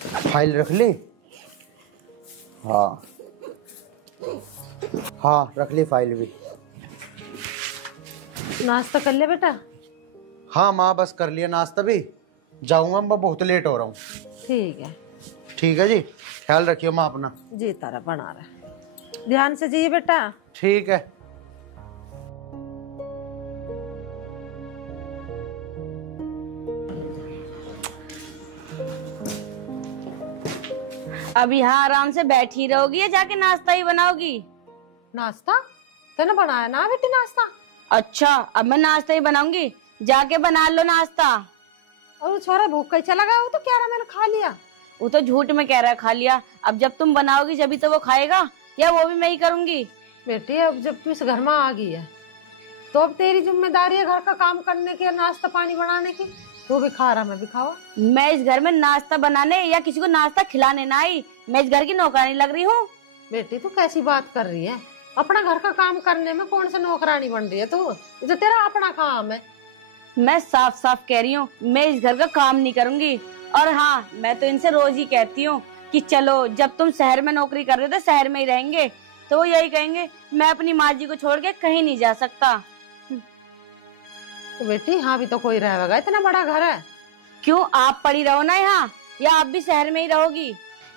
File रख ली? हाँ हाँ रख ली फाइल भी। नाश्ता कर ले बेटा। हाँ माँ बस कर लिया नाश्ता भी, जाऊंगा मैं, बहुत लेट हो रहा हूँ। ठीक है। ठीक है जी, ख्याल रखियो माँ अपना। जी तारा बना रहा, ध्यान से जी बेटा। ठीक है। अब यहाँ आराम से बैठी रहोगी या जाके नाश्ता ही बनाओगी? नाश्ता तूने बनाया ना बेटी नाश्ता? अच्छा अब मैं नाश्ता ही बनाऊंगी, जाके बना लो नाश्ता। और वो छोरा भूख कहीं चला गया, वो तो कह रहा मैंने खा लिया। वो तो झूठ में कह रहा है खा लिया। अब जब तुम बनाओगी जब तो वो खाएगा, या वो भी मैं ही करूंगी? बेटी अब जब तू इस घर में आ गई है तो अब तेरी जिम्मेदारी है घर का काम करने की, नाश्ता पानी बनाने की। तू भी खा रहा मैं भी खावा। मैं इस घर में नाश्ता बनाने या किसी को नाश्ता खिलाने ना आई, मैं इस घर की नौकरानी लग रही हूँ। बेटी तू कैसी बात कर रही है? अपना घर का काम करने में कौन सा नौकरानी बन रही है तू? जो तेरा अपना काम है। मैं साफ साफ कह रही हूँ मैं इस घर का काम नहीं करूंगी। और हाँ मैं तो इनसे रोज ही कहती हूँ कि चलो जब तुम शहर में नौकरी कर रहे थे शहर में ही रहेंगे, तो वो यही कहेंगे मैं अपनी माँ जी को छोड़ के कहीं नहीं जा सकता। तो बेटी यहाँ भी तो कोई रहेगा, इतना बड़ा घर है। क्यों आप पड़ी रहो ना यहाँ, या आप भी शहर में ही रहोगी?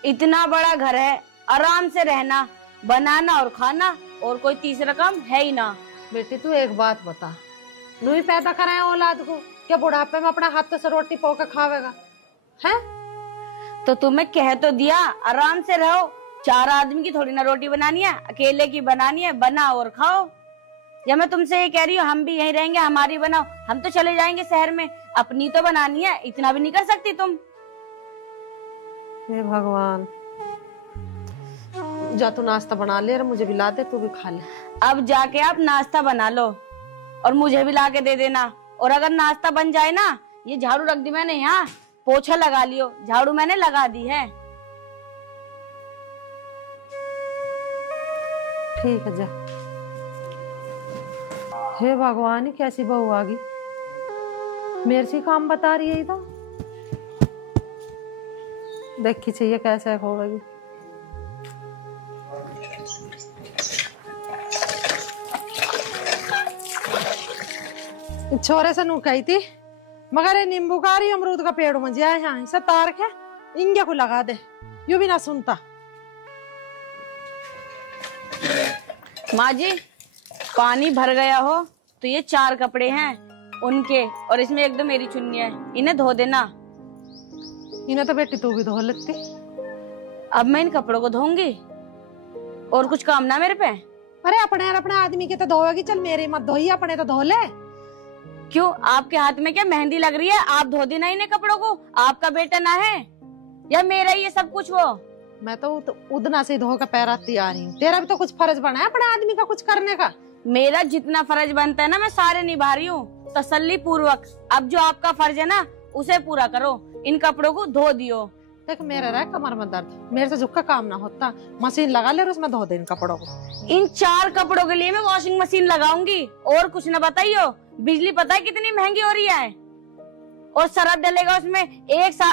इतना बड़ा घर है, आराम से रहना, बनाना और खाना, और कोई तीसरा काम है ही ना। बेटी तू एक बात बता, नू ही पैदा कराए औलाद को, क्या बुढ़ापे में अपना हाथ से रोटी पो के खावेगा है? तो तुम्हें कह तो दिया आराम से रहो, 4 आदमी की थोड़ी ना रोटी बनानी है, अकेले की बनानी है, बना और खाओ। या मैं तुमसे ये कह रही हूँ हम भी यहीं रहेंगे, हमारी बनाओ, हम तो चले जाएंगे शहर में, अपनी तो बनानी है, इतना भी नहीं कर सकती तुम? हे भगवान, जा तू नाश्ता बना ले और मुझे भी ला दे, तू भी खा ले। अब जाके आप नाश्ता बना लो और मुझे भी ला के दे देना। और अगर नाश्ता बन जाए ना, ये झाड़ू रख दी मैंने यहाँ, पोछा लगा लियो, झाड़ू मैंने लगा दी है। ठीक है जा। हे भगवान कैसी बहू आ गई, मेरे से काम बता रही है। तो देखी चाहिए कैसे होगा। छोरे से नू कही थी मगर ये नींबू का रही अमरूद का पेड़ में जाए यहाँ इसे तार के इंगे को लगा दे, यू भी ना सुनता। माँ जी पानी भर गया हो तो ये 4 कपड़े हैं उनके, और इसमें 1-2 मेरी चुन्नी है, इन्हें धो देना। इन्हें तो बेटी तू भी धो लेती। अब मैं इन कपड़ों को धोऊंगी, और कुछ काम ना मेरे पे? अरे अपने आदमी के तो धोएगी, चल मेरे मत धोई, अपने तो धो ले। क्यों आपके हाथ में क्या मेहंदी लग रही है? आप धो देना इन्हें कपड़ों को, आपका बेटा ना है या मेरा ही है सब कुछ? वो मैं तो उदना से धो कर पैर आती आ रही हूँ, तेरा भी तो कुछ फर्ज बना है अपने आदमी का कुछ करने का। मेरा जितना फर्ज बनता है ना मैं सारे निभा रही हूँ तसल्ली पूर्वक। अब जो आपका फर्ज है ना उसे पूरा करो, इन कपड़ों को धो दियो। देख मेरा रहा कमर में दर्द, मेरे से झुक का काम ना होता, मशीन लगा ले और उसमें धो दे इन कपड़ों को। इन 4 कपड़ों के लिए मैं वॉशिंग मशीन लगाऊंगी, और कुछ न बताइयो। बिजली पता है कितनी महंगी हो रही है, और सरफ डलेगा उसमें,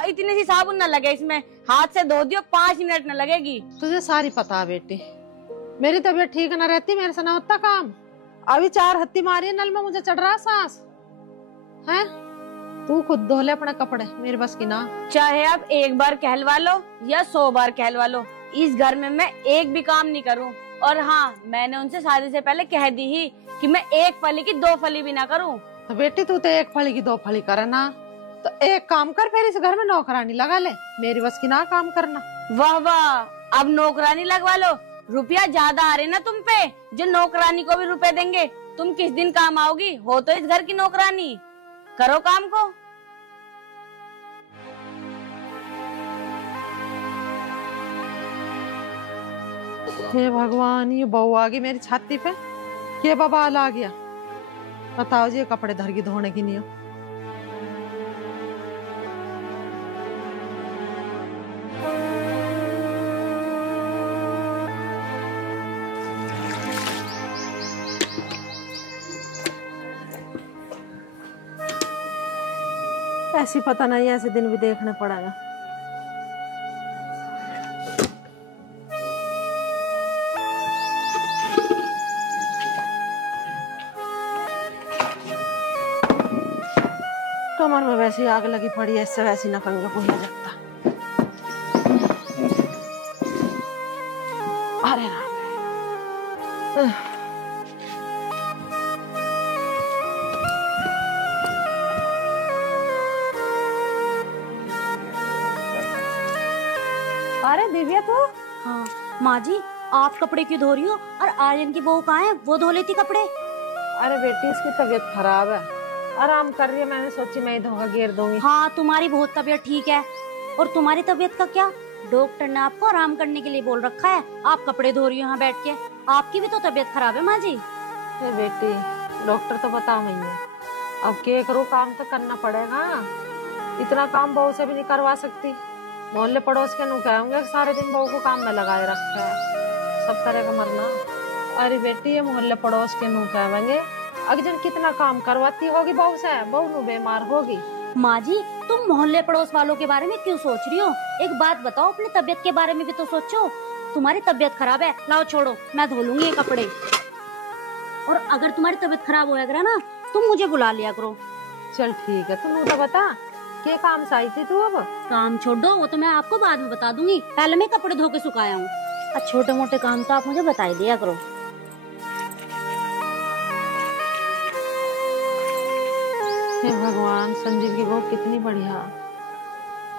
इतनी सी साबुन न लगे इसमें, हाथ से धो दियो 5 मिनट न लगेगी। तुझे सारी पता है बेटी, मेरी तबीयत ठीक न रहती, मेरे से न होता काम। अभी 4 हत्ती मारी है, नल में मुझे चढ़ रहा सांस है। तू खुद धो ले अपने कपड़े, मेरे बस की ना। चाहे आप 1 बार कहलवा लो या 100 बार कहलवा लो, इस घर में मैं एक भी काम नहीं करूं। और हाँ मैंने उनसे शादी से पहले कह दी ही कि मैं 1 फली की 2 फली भी ना करूं। तो बेटी तू तो 1 फली की 2 फली करे ना, तो एक काम कर, फिर इस घर में नौकरानी लगा ले, मेरी बस की ना काम करना। वाह वाह, अब नौकरानी लगवा लो, रुपया ज्यादा आ रहे ना तुम पे, जो नौकरानी को भी रुपए देंगे। तुम किस दिन काम आओगी? हो तो इस घर की नौकरानी, करो काम को। हे भगवान, ये बहू आ गई मेरी छाती पे, ये बवाल आ गया। बताओ जी, कपड़े धर की धोने की नहीं हो। ऐसी पता नहीं, ऐसे दिन भी देखना पड़ेगा। कमर में वैसी आग लगी पड़ी है, इससे वैसी नकंगा कोई हो जाता। अरे राम। अरे दिव्या तू। हाँ माँ जी, आप कपड़े क्यों धो रही हो? और आर्यन की बहू कहाँ है? वो धो लेती कपड़े। अरे बेटी इसकी तबीयत खराब है, आराम कर रही है, मैंने सोची मैं ही धोखा घेर दूंगी। हाँ तुम्हारी बहुत तबीयत ठीक है, और तुम्हारी तबीयत का क्या? डॉक्टर ने आपको आराम करने के लिए बोल रखा है, आप कपड़े धो रही हो यहाँ बैठ के। आपकी भी तो तबीयत खराब है माँ जी। बेटी डॉक्टर तो बता नहीं है, अब क्या करूँ, काम तो करना पड़ेगा। इतना काम बहू से भी नहीं करवा सकती। मोहल्ले पड़ोस के नु कहेंगे सारे दिन बहू को काम में लगाए रखा है, सब करेगा मरना। अरे बेटी ये मोहल्ले पड़ोस के नु कहेंगे अगजन कितना काम करवाती होगी बहू से, बहू नु बीमार होगी। माँ जी तुम मोहल्ले पड़ोस वालों के बारे में क्यों सोच रही हो? एक बात बताओ, अपनी तबीयत के बारे में भी तो सोचो। तुम्हारी तबीयत खराब है, लाओ छोड़ो, मैं धो लूंगी ये कपड़े। और अगर तुम्हारी तबीयत खराब होया करे ना, तुम मुझे बुला लिया करो। चल ठीक है, तुम तो बता क्या काम से आई थी तू? अब काम छोड़ दो, वो तो मैं आपको बाद में बता दूंगी, पहले मैं कपड़े धो के सुखाया हूँ। और छोटे मोटे काम तो आप मुझे बता ही दिया करो। हे भगवान, संजीव की बहू कितनी बढ़िया,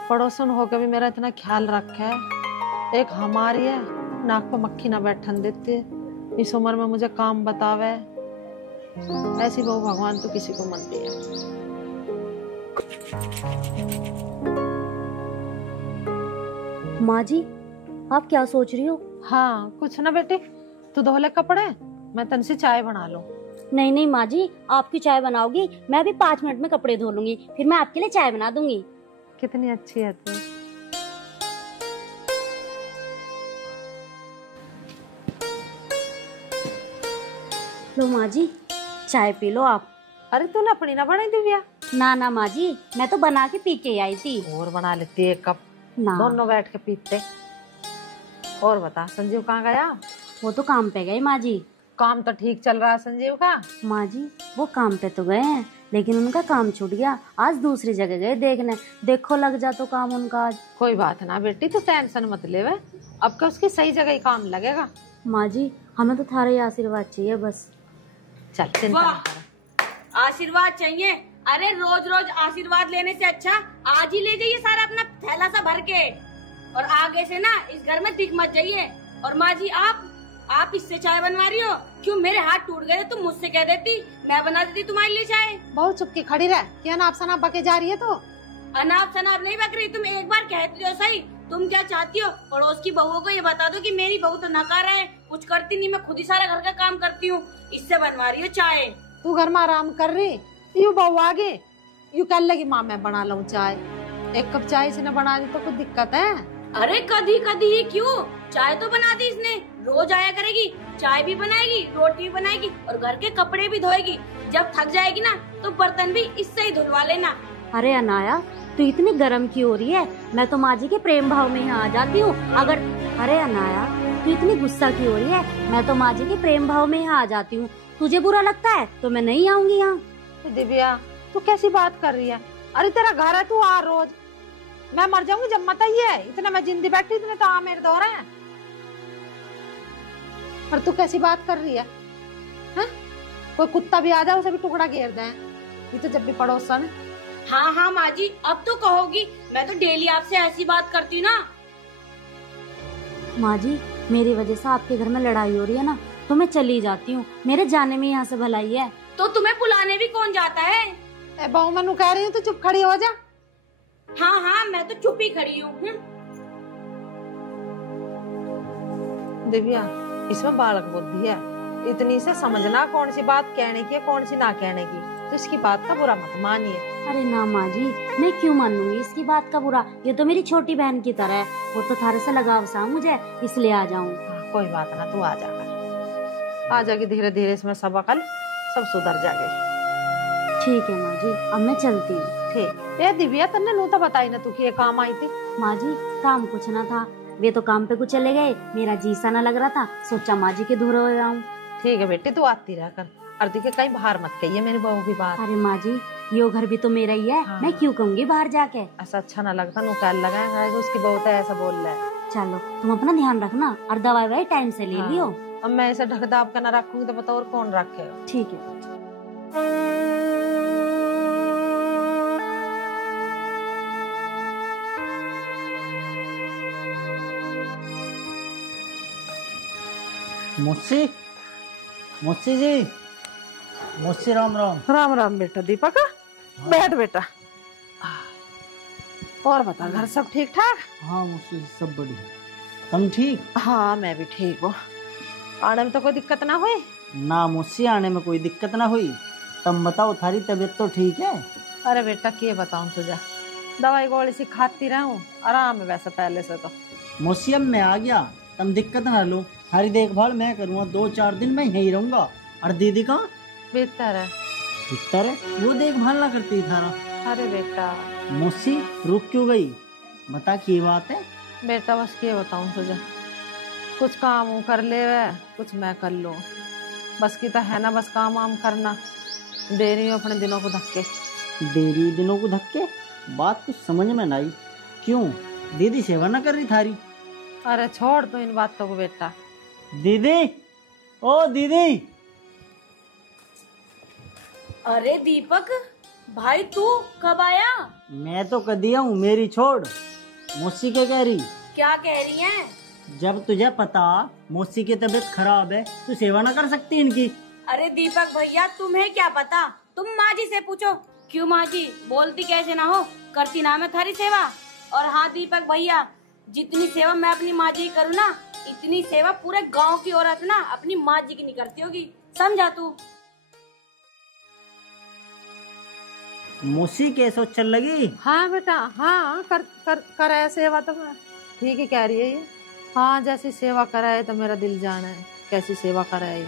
पड़ोसन होकर भी मेरा इतना ख्याल रखा है। एक हमारी है, नाक पे मक्खी ना बैठन देती, इस उम्र में मुझे काम बतावे। ऐसी बहू भगवान तो किसी को मन दिया। माँ जी आप क्या सोच रही हो? हाँ कुछ ना बेटी, तू धो ले कपड़े, मैं तन से चाय बना लूं। नहीं नहीं माँ जी, आपकी चाय बनाओगी, मैं अभी 5 मिनट में कपड़े धो लूंगी, फिर मैं आपके लिए चाय बना दूंगी। कितनी अच्छी है तू। लो माँ जी चाय पी लो आप। अरे तूने अपनी ना बनाई दिव्या? ना ना माँ जी, मैं तो बना के पी के आई थी। और बना लेती एक कप, ना दोनों बैठ के पीते। और बता संजीव कहाँ गया? वो तो काम पे गए माँ जी। काम तो ठीक चल रहा है संजीव का। माँ जी वो काम पे तो गए हैं, लेकिन उनका काम छूट गया, आज दूसरी जगह गए देखने, देखो लग जा तो काम उनका आज। कोई बात ना बेटी, तू टेंशन मत ले, वे अब क्या उसकी सही जगह ही काम लगेगा। माँ जी हमें तो थारा ही आशीर्वाद चाहिए बस। चल चिंता मत कर। आशीर्वाद चाहिए? अरे रोज रोज आशीर्वाद लेने से अच्छा आज ही ले जाइए सारा अपना थैला सा भर के, और आगे से ना इस घर में दिख मत जाइए। और माँ जी आप इससे चाय बनवा रही हो? क्यों मेरे हाथ टूट गए, तुम मुझसे कह देती, मैं बना देती तुम्हारे लिए चाय। बहुत चुप के खड़ी रह, क्या अनाप शनाप बके जा रही है तो? अनाप शनाप नहीं बक रही, तुम एक बार कहती हो सही, तुम क्या चाहती हो? पड़ोस की बहुओं को ये बता दो कि मेरी बहू तो नकार है, कुछ करती नहीं, मैं खुद ही सारा घर का काम करती हूँ, इससे बनवा रही हो चाय। तू घर में आराम कर रही, यू बहू आगे यू कह लगी माँ मैं बना लूं चाय। एक कप चाय से न बना दी तो कुछ दिक्कत है? अरे कभी कभी क्यों, चाय तो बना दी इसने, रोज आया करेगी, चाय भी बनाएगी, रोटी भी बनाएगी, और घर के कपड़े भी धोएगी। जब थक जाएगी ना तो बर्तन भी इससे ही धुलवा लेना। अरे अनाया तू इतनी गर्म क्यों हो रही है? मैं तो माँ जी के प्रेम भाव में यहाँ आ जाती हूँ अगर। अरे अनाया तू इतनी गुस्सा क्यों हो रही है? मैं तो माँ जी के प्रेम भाव में यहाँ आ जाती हूँ, तुझे बुरा लगता है तो मैं नहीं आऊंगी यहाँ। दिव्या तू कैसी बात कर रही है? अरे तेरा घर है, तू आ रोज, मैं मर जाऊंगी जब मत ही है, इतने मैं जिंदी बैठी इतने तो आ मेरे दौरे हैं। और तू कैसी बात कर रही है? कोई कुत्ता भी आ जाए उसे भी टुकड़ा घेर दे, ये तो जब भी पड़ोसन। हाँ हाँ माँ जी अब तो कहोगी, मैं तो डेली आपसे ऐसी बात करती ना। माँ जी मेरी वजह से आपके घर में लड़ाई हो रही है ना, तो मैं चली जाती हूँ, मेरे जाने में यहाँ से भलाई है। तो तुम्हें बुलाने भी कौन जाता है? ए बहू मैं कह रही हूँ, तो चुप खड़ी हो जा। हाँ हाँ मैं तो चुप ही खड़ी हूँ। दिव्या इसमें बालक बुद्धि है, इतनी से समझना कौन सी बात कहने की है कौन सी ना कहने की, तो इसकी बात का बुरा मत मानिए। अरे ना माँ जी मैं क्यों मानूंगी इसकी बात का बुरा, ये तो मेरी छोटी बहन की तरह है, वो तो थारे से लगाव सा मुझे, इसलिए आ जाऊँ। कोई बात ना, तू आ जाकर आ जाएगी, धीरे धीरे इसमें सब अकल सब सुधर जाएगी। ठीक है माँ जी अब मैं चलती हूँ। ठीक है दिव्या, तन्ने नू तो बताई ना तू कि काम आई थी। माँ जी काम कुछ ना था, वे तो काम पे कुछ चले गए, मेरा जी सा ना लग रहा था, सोचा माँ जी के दूर हो जाऊं। ठीक है बेटी तू आती रह कर, और देखिए कहीं बाहर मत कहिए मेरी बहू की बात। अरे माँ जी, यो घर भी तो मेरा ही है। हाँ। मैं क्यों कहूँगी बाहर जाके। ऐसा अच्छा ना लगता, नु कह लगा उसकी बहू तो ऐसा बोल रहा है। चलो तुम अपना ध्यान रखना और दवाई वाई टाइम से ले लियो। अब मैं ऐसे ढकदाब कर ना रखूंगी तो बताओ और कौन रखेगा। ठीक है। मुस्सी मुस्सी जी, मुस्सी राम राम। राम राम बेटा दीपक, बैठ बेटा। और बता घर सब ठीक ठाक? हाँ मुस्सी सब बढ़िया। तुम ठीक? हाँ मैं भी ठीक हूँ। आने में तो कोई दिक्कत ना हुई? ना मुस्सी, आने में कोई दिक्कत ना हुई। तुम बताओ थारी तबीयत तो ठीक है? अरे बेटा क्या बताऊँ तुझे, दवाई गोली सी खाती रहूं, आराम है वैसे पहले से तो। मुस्सी अब मैं आ गया, तुम दिक्कत ना लो। थारी देखभाल मैं करूँगा, 2-4 दिन मैं यहीं रहूंगा। और दीदी कहाँ? बेहतर है। भीतर है, वो देखभाल ना करती थारा। अरे बेटा। मुस्सी रुक क्यों गई, बता की बात है? बेटा बस क्या बताऊँ तुझे, कुछ काम वो कर ले कुछ मैं कर लूँ, बस की तो है ना, बस काम वाम करना। दे रही हूँ अपने दिनों को धक्के। देरी दिनों को धक्के? बात कुछ समझ में ना आई। क्यों, दीदी सेवा ना कर रही थारी? अरे छोड़ तो इन बातों को बेटा। दीदी, ओ दीदी। अरे दीपक भाई, तू कब आया? मैं तो कदिया हूँ, मेरी छोड़। मौसी क्या कह रही? क्या कह रही है? जब तुझे पता मौसी की तबीयत खराब है, तू सेवा ना कर सकती इनकी? अरे दीपक भैया, तुम्हें क्या पता, तुम माँ जी से पूछो। क्यों माँ जी, बोलती कैसे ना हो, करती ना मैं थारी सेवा। और हाँ दीपक भैया, जितनी सेवा मैं अपनी माँ जी की करूँ ना, इतनी सेवा पूरे गांव की औरत ना अपनी माँ जी की नहीं करती होगी, समझा तू? मौसी कैसे चल लगी? हाँ बेटा, हाँ कर सेवा तो मैं ठीक ही कह रही है ये। हाँ जैसी सेवा कराए तो मेरा दिल जाना है, कैसी सेवा कराए।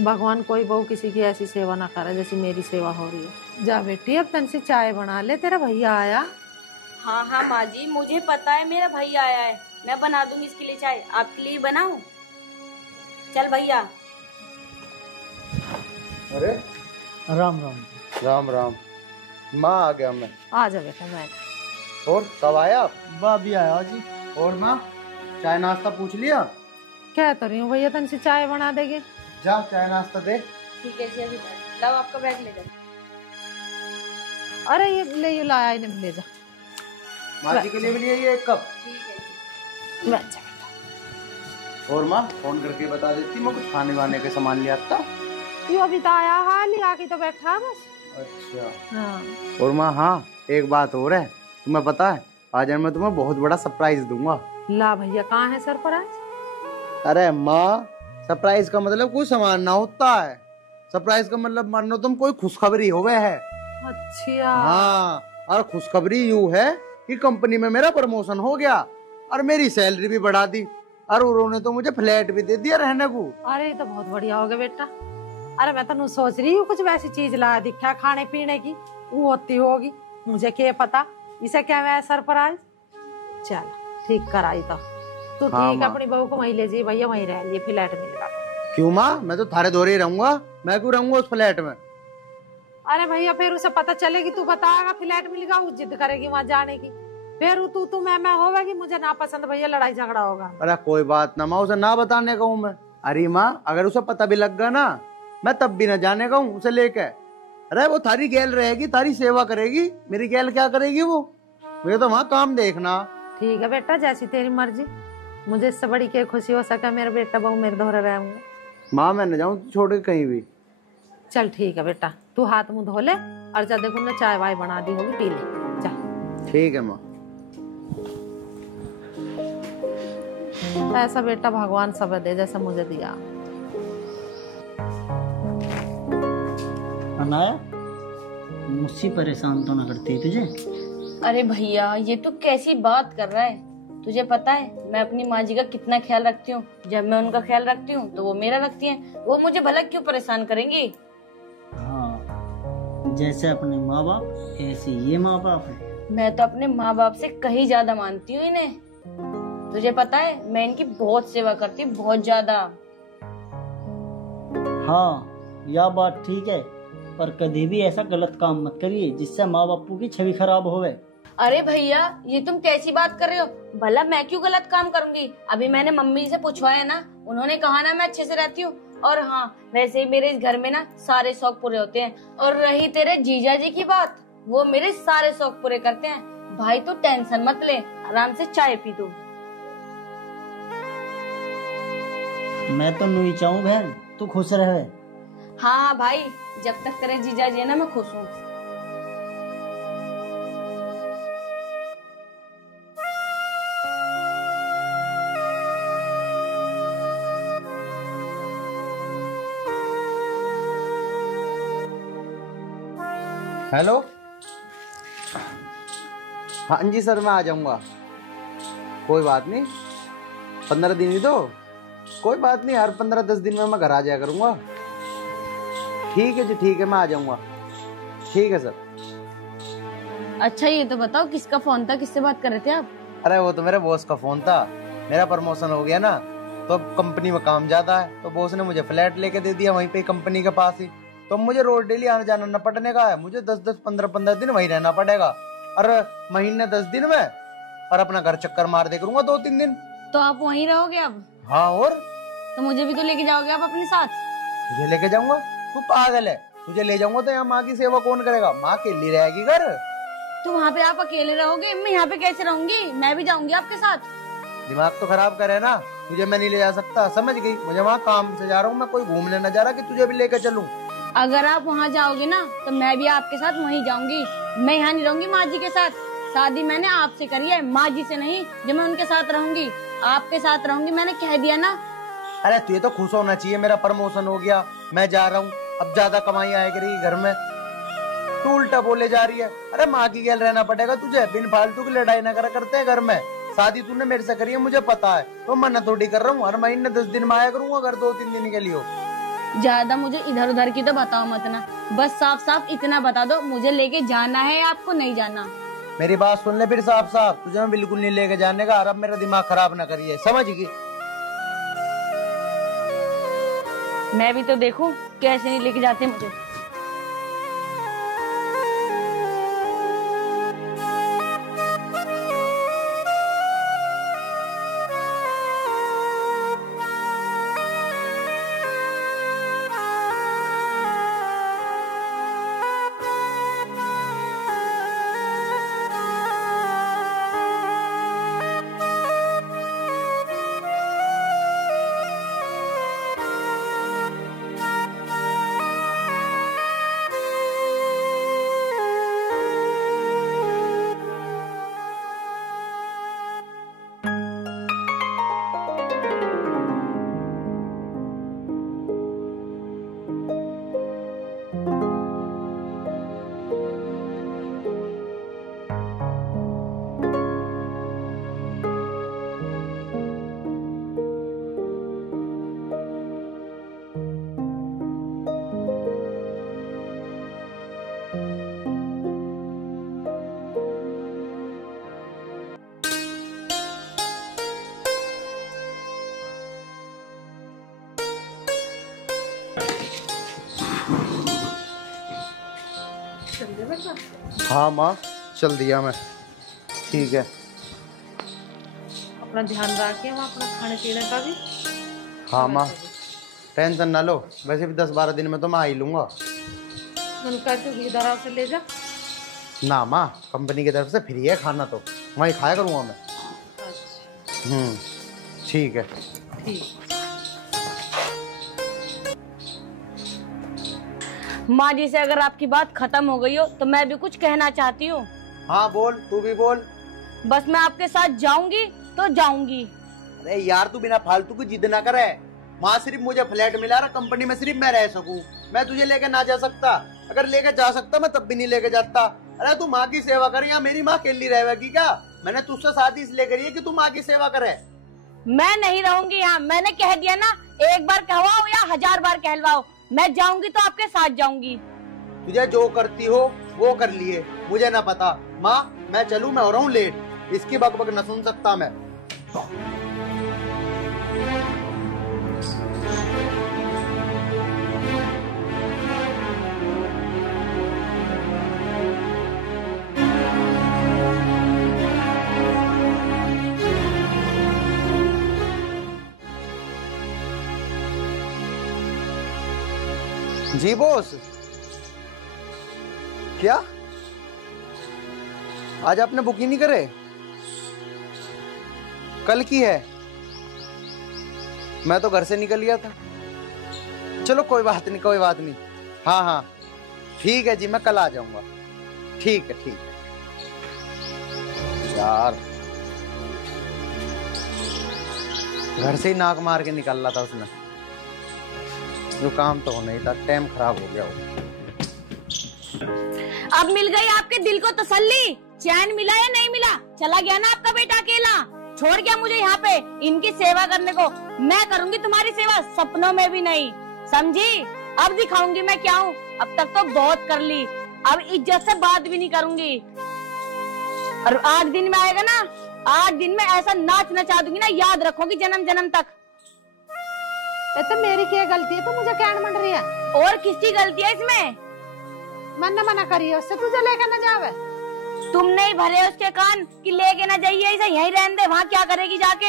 भगवान कोई बहू किसी की ऐसी सेवा ना करे जैसी मेरी सेवा हो रही है। जा बेटी अब तन से चाय बना ले, तेरा भैया आया। हाँ हाँ माँ जी, मुझे पता है मेरा भैया आया है, मैं बना दूंगी इसके लिए चाय। आपके लिए बनाऊं? चल भैया। अरे राम राम। राम राम। माँ आ गया मैं। आ जा बेटा मैं। और कब आया आप? भाभी आया जी। और माँ चाय नाश्ता पूछ लिया? कह तो रही हूँ भैया तन से चाय बना देगे। जा चाय नाश्ता दे। ठीक है जी, अभी लाओ आपका बैग ले जाओ। अरे ये ले लाया इन्हें, ले जा। माँ जी के लिए भी लिए ये एक कप। ठीक है जी। बैठ जा। और माँ फोन करके बता देती, मैं कुछ खाने वाने के सामान ले आता। तू अभी तो आया, हाँ लिया के तो बैठा बस। अच्छा। हाँ। और माँ हाँ एक बात और है, तुम्हें पता है आज मैं तुम्हें बहुत बड़ा सरप्राइज दूंगा। ला भैया, कहाँ है सरप्राइज? अरे माँ, सरप्राइज का मतलब कोई सामान ना होता है। सरप्राइज का मतलब मानो तुम कोई खुशखबरी हो गए है। अच्छा। हाँ, और खुशखबरी यूँ है कि कंपनी में मेरा प्रमोशन हो गया और मेरी सैलरी भी बढ़ा दी और उन्होंने तो मुझे फ्लैट भी दे दिया रहने को। अरे ये तो बहुत बढ़िया हो गया बेटा। अरे मैं तो सोच रही हूँ कुछ वैसी चीज ला दिखा खाने पीने की, वो होती होगी, मुझे क्या पता। इसे क्या मैं सरप्राइज। चल ठीक कराई तो तू। हाँ, ठीक माँ। अपनी बहू को वहीं ले जी भैया, वहीं रह लिए, फ्लैट मिलेगा। क्यों माँ, मैं तो थारे दौरे ही रहूंगा, मैं क्यों रहूंगा उस फ्लैट में? अरे भैया फिर उसे पता चलेगी, तू बताएगा फ्लैट मिलेगा, वो जिद करेगी वहाँ जाने की, फिर तू मैं होगा कि मुझे ना पसंद भैया, लड़ाई झगड़ा होगा। अरे कोई बात ना माँ, उसे ना बताने का हूँ मैं। अरे माँ अगर उसे पता भी लग गया ना, मैं तब भी ना जाने का हूँ उसे लेके। अरे वो थारी गैल रहेगी, थारी सेवा करेगी, मेरी गैल क्या करेगी वो? मुझे तो वहाँ काम देखना। ठीक है बेटा, जैसी तेरी मर्जी, मुझे इससे बड़ी क्या खुशी हो सका, मेरा बेटा बहू मेरे दोहरे रहेंगे। माँ मैं न जाऊँ छोड़ के कहीं भी। चल ठीक है बेटा, तू हाथ मुंह धो ले और जा, देखो ना चाय वाय बना दी होगी, पी ले जा। ठीक है माँ। ऐसा बेटा भगवान सब दे जैसा मुझे दिया। अनाया, मुझसे परेशान तो ना करती तुझे? अरे भैया ये तू कैसी बात कर रहा है? तुझे पता है मैं अपनी माँ जी का कितना ख्याल रखती हूँ। जब मैं उनका ख्याल रखती हूँ तो वो मेरा रखती हैं। वो मुझे भला क्यों परेशान करेंगी? हाँ, जैसे अपने माँ बाप ऐसे ये माँ बाप है। मैं तो अपने माँ बाप से कहीं ज्यादा मानती हूँ इन्हें। तुझे पता है मैं इनकी बहुत सेवा करती हूँ, बहुत ज्यादा। हाँ, यह बात ठीक है, पर कभी भी ऐसा गलत काम मत करिए जिससे माँ बापू की छवि खराब होवे। अरे भैया, ये तुम कैसी बात कर रहे हो? भला मैं क्यों गलत काम करूंगी? अभी मैंने मम्मी से पूछवाया ना, उन्होंने कहा ना मैं अच्छे से रहती हूँ। और हाँ, वैसे ही मेरे इस घर में ना सारे शौक पूरे होते हैं। और रही तेरे जीजा जी की बात, वो मेरे सारे शौक पूरे करते हैं। भाई तू टेंशन मत ले, आराम से चाय पी तू। मैं तो नहीं चाहूँ बहन, तू खुश रहे। हाँ भाई, जब तक तेरे जीजा जी है ना मैं खुश हूँ। हेलो, हाँ जी सर, मैं आ जाऊंगा। कोई बात नहीं, 15 दिन ही दो, कोई बात नहीं, हर 15-10 दिन में मैं घर आ जाया करूंगा। ठीक है जी, ठीक है, मैं आ जाऊंगा। ठीक है सर। अच्छा ये तो बताओ, किसका फोन था, किससे बात कर रहे थे आप? अरे वो तो मेरे बॉस का फोन था। मेरा प्रमोशन हो गया ना, तो कंपनी में काम ज्यादा है, तो बॉस ने मुझे फ्लैट लेके दे दिया वहीं पे कंपनी के पास ही। तो मुझे रोज डेली आना जाना न पड़ने का है, मुझे 10-10, 15-15 दिन वहीं रहना पड़ेगा। और महीने 10 दिन में, और अपना घर चक्कर मार दे करूंगा 2-3 दिन। तो आप वहीं रहोगे अब? हाँ, और तो मुझे भी तो लेके जाओगे आप अपने साथ? तुझे लेके जाऊंगा? तू पागल है, तुझे ले जाऊंगा तो यहाँ माँ की सेवा कौन करेगा? माँ अकेली रहेगी घर। तो वहाँ पे आप अकेले रहोगे, मैं यहाँ पे कैसे रहूंगी? मैं भी जाऊंगी आपके साथ। दिमाग तो खराब करे ना, तुझे मैं नहीं ले जा सकता, समझ गई? मुझे वहाँ काम से जा रहा हूँ, मैं कोई घूमने न जा रहा कि तुझे भी लेके चलूं। अगर आप वहाँ जाओगे ना तो मैं भी आपके साथ वहीं जाऊंगी। मैं यहाँ नहीं रहूंगी माँ जी के साथ। शादी मैंने आपसे करी है, माँ जी से नहीं। जो मैं उनके साथ रहूंगी, आपके साथ रहूंगी, मैंने कह दिया ना। अरे तुझे तो खुश होना चाहिए, मेरा प्रमोशन हो गया, मैं जा रहा हूँ, अब ज्यादा कमाई आया करेगी घर में। तू उल्टा बोले जा रही है। अरे माँ की गैल रहना पड़ेगा तुझे, बिन फालतू की लड़ाई ना करा करते हैं घर में। शादी तूने मेरे से करी है, मुझे पता है, तो मना थोड़ी कर रहा हूँ। हर महीने 10 दिन में आया करूंगा घर, 2-3 दिन के लिए। ज्यादा मुझे इधर उधर की तो बताओ मत ना, बस साफ साफ इतना बता दो, मुझे लेके जाना है या आपको नहीं जाना? मेरी बात सुन ले फिर साफ साफ, तुझे मैं बिल्कुल नहीं लेके जाने का। और अब मेरा दिमाग खराब ना करिए, समझ गई? मैं भी तो देखूं कैसे नहीं लेके जाते मुझे। हाँ माँ, चल दिया मैं। ठीक है, अपना ध्यान रखिए वहाँ, अपना खाने पीने का भी। हाँ माँ, टेंशन ना लो, वैसे भी 10-12 दिन में तो मैं आ ही लूंगा। उनका क्यों इधर से ले जा? ना माँ, कंपनी की तरफ से फ्री है खाना, तो वहीं खाया करूँगा मैं। अच्छा ठीक है। ठीक। माँ जी से अगर आपकी बात खत्म हो गई हो तो मैं भी कुछ कहना चाहती हूँ। हाँ बोल, तू भी बोल। बस मैं आपके साथ जाऊंगी तो जाऊंगी। अरे यार, तू बिना फालतू की जिद ना करे। माँ सिर्फ मुझे फ्लैट मिला रहा, कंपनी में सिर्फ मैं रह सकूं, मैं तुझे लेके ना जा सकता। अगर लेके जा सकता मैं तब भी नहीं लेके जाता। अरे तू माँ की सेवा कर, या मेरी माँ अकेली रहेगी क्या? मैंने तुझसे शादी इसलिए करी है कि तू माँ की सेवा करे। मैं नहीं रहूंगी यहाँ, मैंने कह दिया ना। एक बार कहवाओ या 1000 बार कहलवाओ, मैं जाऊंगी तो आपके साथ जाऊंगी। तुझे जो करती हो वो कर लिए, मुझे ना पता। माँ मैं चलूं, मैं हो रहा हूँ लेट, इसकी बकबक न सुन सकता मैं। जी बॉस। क्या आज आपने बुक ही नहीं करे? कल की है। मैं तो घर से निकल गया था। चलो कोई बात नहीं, कोई बात नहीं। हाँ हाँ ठीक है जी, मैं कल आ जाऊंगा। ठीक है ठीक है। यार घर से ही नाक मार के निकल रहा था उसने। जो काम तो होना ही था, टाइम खराब हो गया वो। अब मिल गई आपके दिल को तसल्ली? चैन मिला या नहीं मिला? चला गया ना आपका बेटा अकेला? छोड़ गया मुझे यहाँ पे इनकी सेवा करने को। मैं करूंगी तुम्हारी सेवा, सपनों में भी नहीं, समझी? अब दिखाऊंगी मैं क्या हूँ। अब तक तो बहुत कर ली, अब इज्जत से बात भी नहीं करूंगी। और आज दिन में आएगा ना, आज दिन में ऐसा नाच नचा दूंगी ना, याद रखोगी जन्म जन्म तक। ये तो मेरी क्या गलती है, तो मुझे क्या मंड रही है? और किसकी गलती है इसमें? मैंने मना करी है उससे तुझे लेकर न जावे। तुमने ही भरे उसके कान कि लेके ना जाइए, इसे यहीं रहने दे, वहाँ क्या करेगी जाके?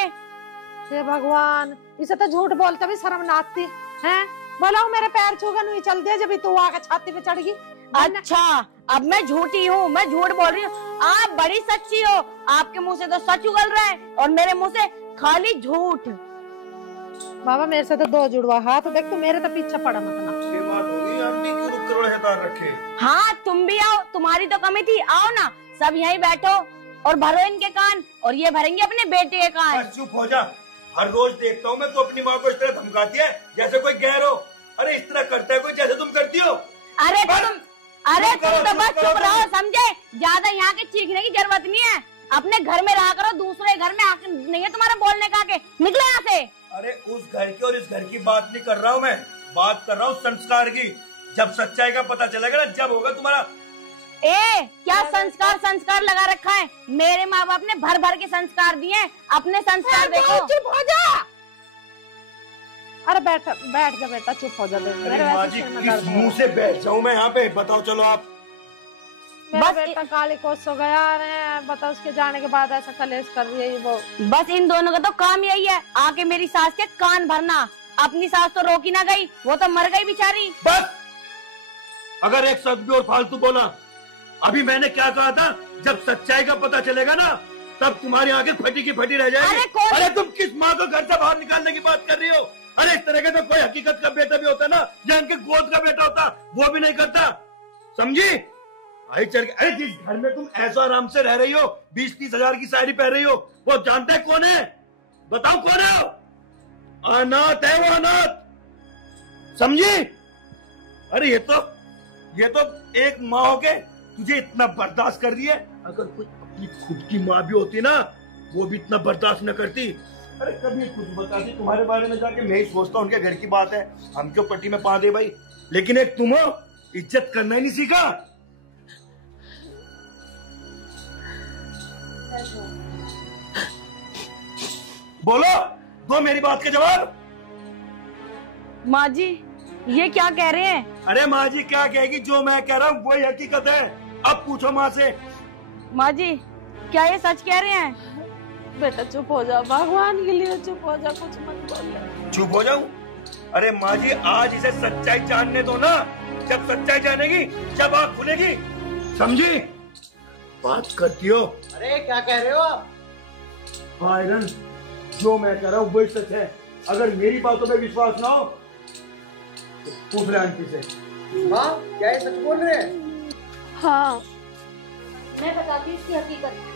हे भगवान, इसे तो झूठ बोलते भी शर्म ना आती है। बोला मेरे पैर छूकर नहीं चल दिया जब तू आके छाती पे चढ़ गई। अच्छा अब मैं झूठी हूँ, मैं झूठ बोल रही हूँ। आप बड़ी सच्ची हो, आपके मुंह से तो सच उगल रहा है और मेरे मुंह से खाली झूठ। बाबा मेरे से तो दो जुड़वा हाथ देख, तू मेरे तो पीछे पड़ा मत ना। ये बात होगी आंटी, क्यों रुक करोड़ तार रखे? हाँ तुम भी आओ, तुम्हारी तो कमी थी, आओ ना सब यहीं बैठो और भरो इनके कान, और ये भरेंगे अपने बेटे के कान। बस चुप हो जा। हर रोज देखता हूँ मैं तो अपनी माँ को इस तरह धमकाती है जैसे कोई गैर हो। अरे इस तरह करता है कोई जैसे तुम करती हो। अरे तुम तो बस चुप रहो, समझे? ज्यादा यहाँ के चीखने की जरूरत नहीं है। अपने घर में रहा करो, दूसरे घर में आके नहीं है तुम्हारा बोलने का। के निकले यहाँ से। अरे उस घर की और इस घर की बात नहीं कर रहा हूँ मैं, बात कर रहा हूँ संस्कार की। जब सच्चाई का पता चलेगा ना, जब होगा तुम्हारा। क्या संस्कार लगा रखा है? मेरे माँ बाप ने भर भर के संस्कार दिए हैं, अपने संस्कार देखो। चुप हो जा। अरे बैठ जा बेटा, चुप हो जा। अरे माँ जी किस मुंह से बैठ जाऊँ मैं यहाँ पे, बताओ। चलो आप। मेरा बेटा काली कोस हो गया है, बताओ उसके जाने के बाद ऐसा कलेश कर रही है वो। बस इन दोनों का तो काम यही है, आके मेरी सास के कान भरना। अपनी सास तो रोकी ना गई, वो तो मर गई बेचारी। बस अगर एक शब्द भी और फालतू बोला। अभी मैंने क्या कहा था, जब सच्चाई का पता चलेगा ना, तब तुम्हारी आंखें फटी की फटी रह जाएगी। अरे तुम किस माँ को घर से बाहर निकालने की बात कर रही हो? अरे इस तरह के तो कोई हकीकत का बेटा भी होता ना, या इनके गोद का बेटा होता, वो भी नहीं करता, समझी? भाई चल के, अरे जिस घर में तुम ऐसा आराम से रह रही हो, 20-30 हजार की साड़ी पहन रही हो, वो जानता है कौन है? बताओ कौन है? अनाथ है वो, अनाथ, समझी? अरे ये तो एक माँ हो के तुझे इतना बर्दाश्त कर रही है। अगर कोई अपनी खुद की माँ भी होती ना, वो भी इतना बर्दाश्त न करती। अरे कभी कुछ बताती तुम्हारे बारे में जाके, मैं ही सोचता उनके घर की बात है, हम क्यों पट्टी में पा दे भाई। लेकिन एक तुम हो, इज्जत करना ही नहीं सीखा। बोलो, दो मेरी बात के जवाब। माँ जी ये क्या कह रहे हैं? अरे माँ जी क्या कहेगी, जो मैं कह रहा हूँ वही हकीकत है। अब पूछो माँ से। माँ जी क्या ये सच कह रहे हैं? बेटा चुप हो जा, भगवान के लिए चुप हो जा, कुछ मत बोल। चुप हो जाऊं? अरे माँ जी आज इसे सच्चाई जानने दो ना, जब सच्चाई जानेगी जब आँख खुलेगी, समझी? बात करती हो। अरे क्या कह रहे हो आप? आयरन, जो मैं कह रहा हूँ वही सच है। अगर मेरी बातों पे विश्वास ना हो तो पूछ ले आंटी से। माँ क्या ये सच बोल रहे हैं? हाँ मैं बताती हूँ इसकी हकीकत।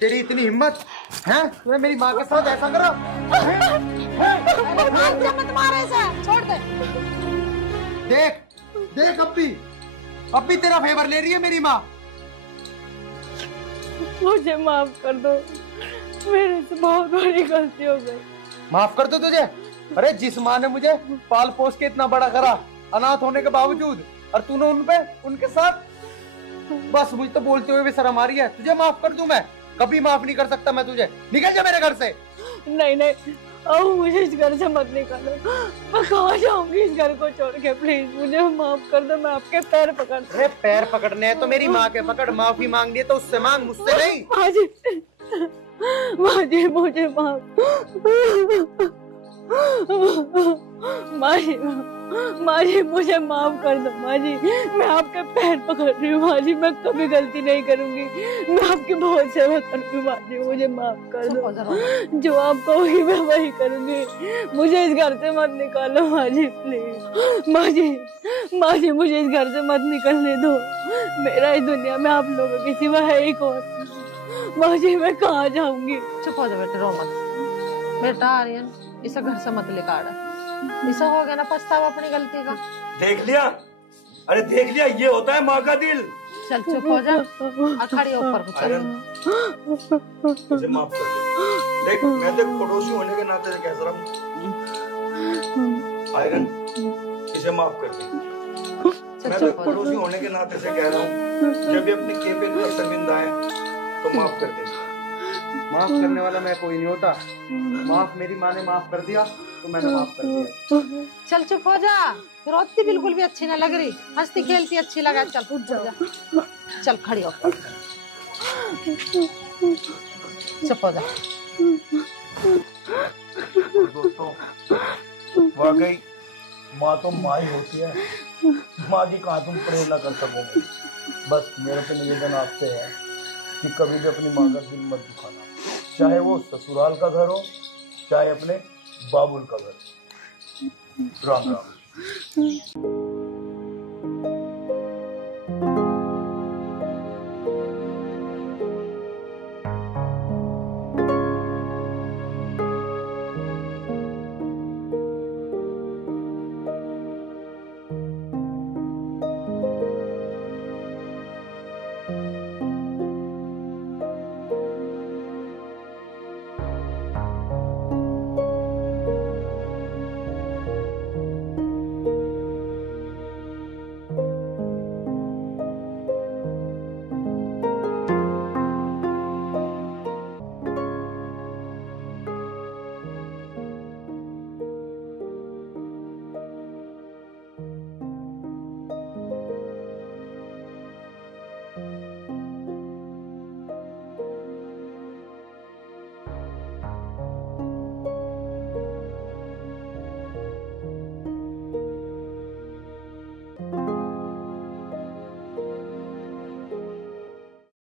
तेरी इतनी हिम्मत है, तूने मेरी माँ के साथ ऐसा करा? मत मारे इसे, छोड़ दे। देख देख अब भी तेरा फेवर ले रही है मेरी माँ। मुझे माफ कर दो, मेरे से बहुत बड़ी गलती हो गई। माफ कर दो तुझे? अरे जिस माँ ने मुझे पाल पोस के इतना बड़ा करा, अनाथ होने के बावजूद, और तूने उनके साथ, बस मुझे तो बोलते हुए भी शर्म आ रही है। तुझे माफ कर दूं मैं? कभी माफ नहीं कर सकता मैं तुझे। निकल जा मेरे घर से। नहीं अब मुझे इस घर से मत निकालो, मैं कहाँ जाऊंगी इस घर को छोड़ के। प्लीज मुझे माफ कर दो, मैं आपके पैर पकड़। अरे पैर पकड़ने हैं तो मेरी माँ के पकड़, माफी मांगनी है तो उससे मांग, मुझसे नहीं। माँ जी मुझे माफ, माँ जी मुझे माफ कर दो। माँ जी मैं आपके पैर पकड़ रही हूँ। माँ जी मैं कभी गलती नहीं करूंगी, मैं आपकी बहुत सेवा करूंगी। माँ जी मुझे माफ कर दो, जो आप कहोगी मैं वही करूंगी। मुझे इस घर से मत निकालो माँ जी, प्लीज। माँ जी मुझे इस घर से मत निकलने दो। मेरा इस दुनिया में आप लोगों के सिवा है ही कौन। माँ जी मैं कहाँ जाऊंगी। चुप हो जाओ बेटा, रो मत बेटा। आर्यन इसे घर से मत लेकर, इसे हो गया ना पछतावा अपनी गलती का। देख लिया, अरे देख लिया, ये होता है माँ का दिल। चल चुप हो जा, खड़ी ऊपर को चल। मुझे माफ कर दो। देख मैं तो पड़ोसी होने के नाते से कह रहा हूँ, आयरन इसे माफ कर दे। मैं तो पड़ोसी होने के नाते से कह रहा हूँ, जब भी अपने खेपे पर शर्मिंदा है तो माफ कर दे। माफ करने वाला मैं कोई नहीं होता। माफ मेरी माँ ने माफ कर दिया तो मैंने माफ कर दिया। चल चुप हो जा, रोती बिल्कुल भी अच्छी ना लग रही, हंसती खेलती अच्छी लगा। चल उठ जा, चल खड़ी हो, चुप हो जा। दोस्तों वाकई माँ तो माँ ही होती है, माँ की कहाँ तुम प्रेरणा कर सकोगे। बस मेरे पे निवेदन आपसे है कि कभी भी अपनी माँ का दिल मत दुखाना, चाहे वो ससुराल का घर हो चाहे अपने बाबुल का घर। राम राम।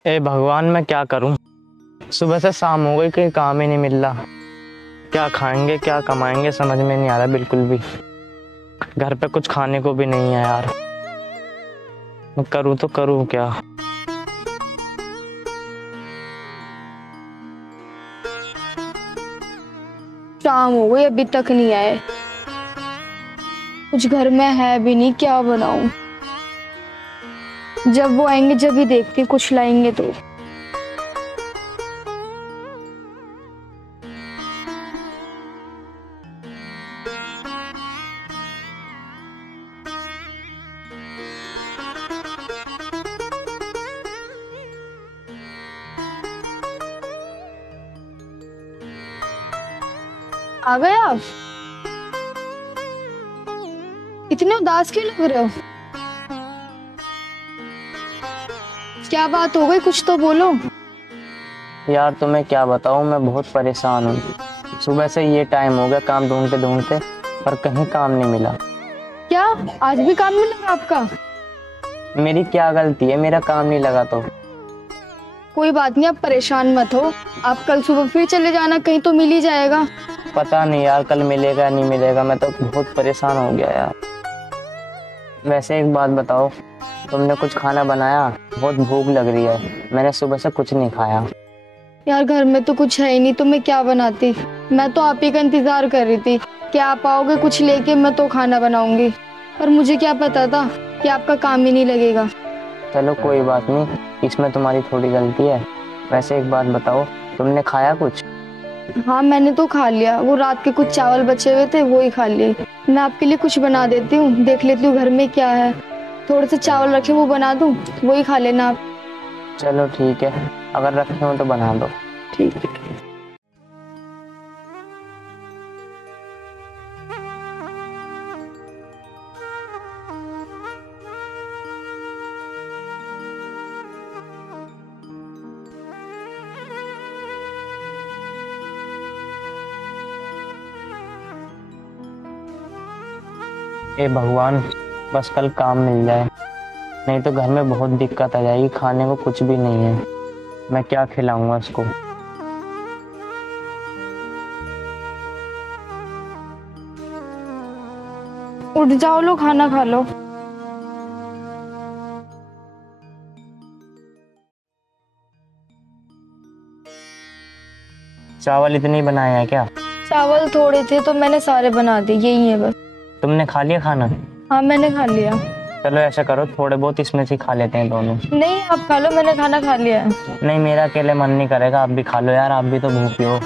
ए भगवान मैं क्या करूं, सुबह से शाम हो गई, कहीं काम ही नहीं मिल रहा। क्या खाएंगे क्या कमाएंगे समझ में नहीं आ रहा बिल्कुल भी। घर पे कुछ खाने को भी नहीं है यार, मैं करूं तो करूं क्या। शाम हो गई अभी तक नहीं आए, कुछ घर में है भी नहीं, क्या बनाऊं। जब वो आएंगे जब ही देखती कुछ लाएंगे तो। आ गए आप? इतने उदास क्यों लग रहे हो? क्या बात हो गई, कुछ तो बोलो। यार तुम्हें क्या बताऊं, मैं बहुत परेशान हूँ। सुबह से ये टाइम हो गया काम ढूंढते ढूंढते, पर कहीं काम नहीं मिला। क्या आज भी काम नहीं लगा आपका? मेरी क्या गलती है, मेरा काम नहीं लगा तो। कोई बात नहीं, आप परेशान मत हो, आप कल सुबह फिर चले जाना, कहीं तो मिल ही जाएगा। पता नहीं यार कल मिलेगा नहीं मिलेगा, मैं तो बहुत परेशान हो गया यार। वैसे एक बात बताओ, तुमने कुछ खाना बनाया? बहुत भूख लग रही है, मैंने सुबह से कुछ नहीं खाया। यार घर में तो कुछ है ही नहीं, तो मैं क्या बनाती। मैं तो आप ही का इंतजार कर रही थी कि आप आओगे कुछ लेके, मैं तो खाना बनाऊंगी। पर मुझे क्या पता था कि आपका काम ही नहीं लगेगा। चलो कोई बात नहीं, इसमें तुम्हारी थोड़ी गलती है। वैसे एक बात बताओ, तुमने खाया कुछ? हाँ मैंने तो खा लिया, वो रात के कुछ चावल बचे हुए थे वो ही खा लिए। मैं आपके लिए कुछ बना देती हूँ, देख लेती हूँ घर में क्या है। थोड़े से चावल रखे वो बना दूँ, वही खा लेना आप। चलो ठीक है, अगर रखे हो तो बना दो। ठीक है। ए भगवान, बस कल काम मिल जाए, नहीं तो घर में बहुत दिक्कत आ जाएगी। खाने को कुछ भी नहीं है, मैं क्या खिलाऊंगा उसको। उठ जाओ, लो खाना खा लो। चावल इतने ही बनाए हैं क्या? चावल थोड़े थे तो मैंने सारे बना दिए, यही है बस। तुमने खा लिया खाना? हाँ मैंने खा लिया। चलो ऐसा करो, थोड़े बहुत इसमें से खा लेते हैं दोनों। नहीं आप खा लो, मैंने खाना खा लिया है। नहीं, मेरा अकेले मन नहीं करेगा, आप भी खा लो यार, आप भी तो भूखे हो।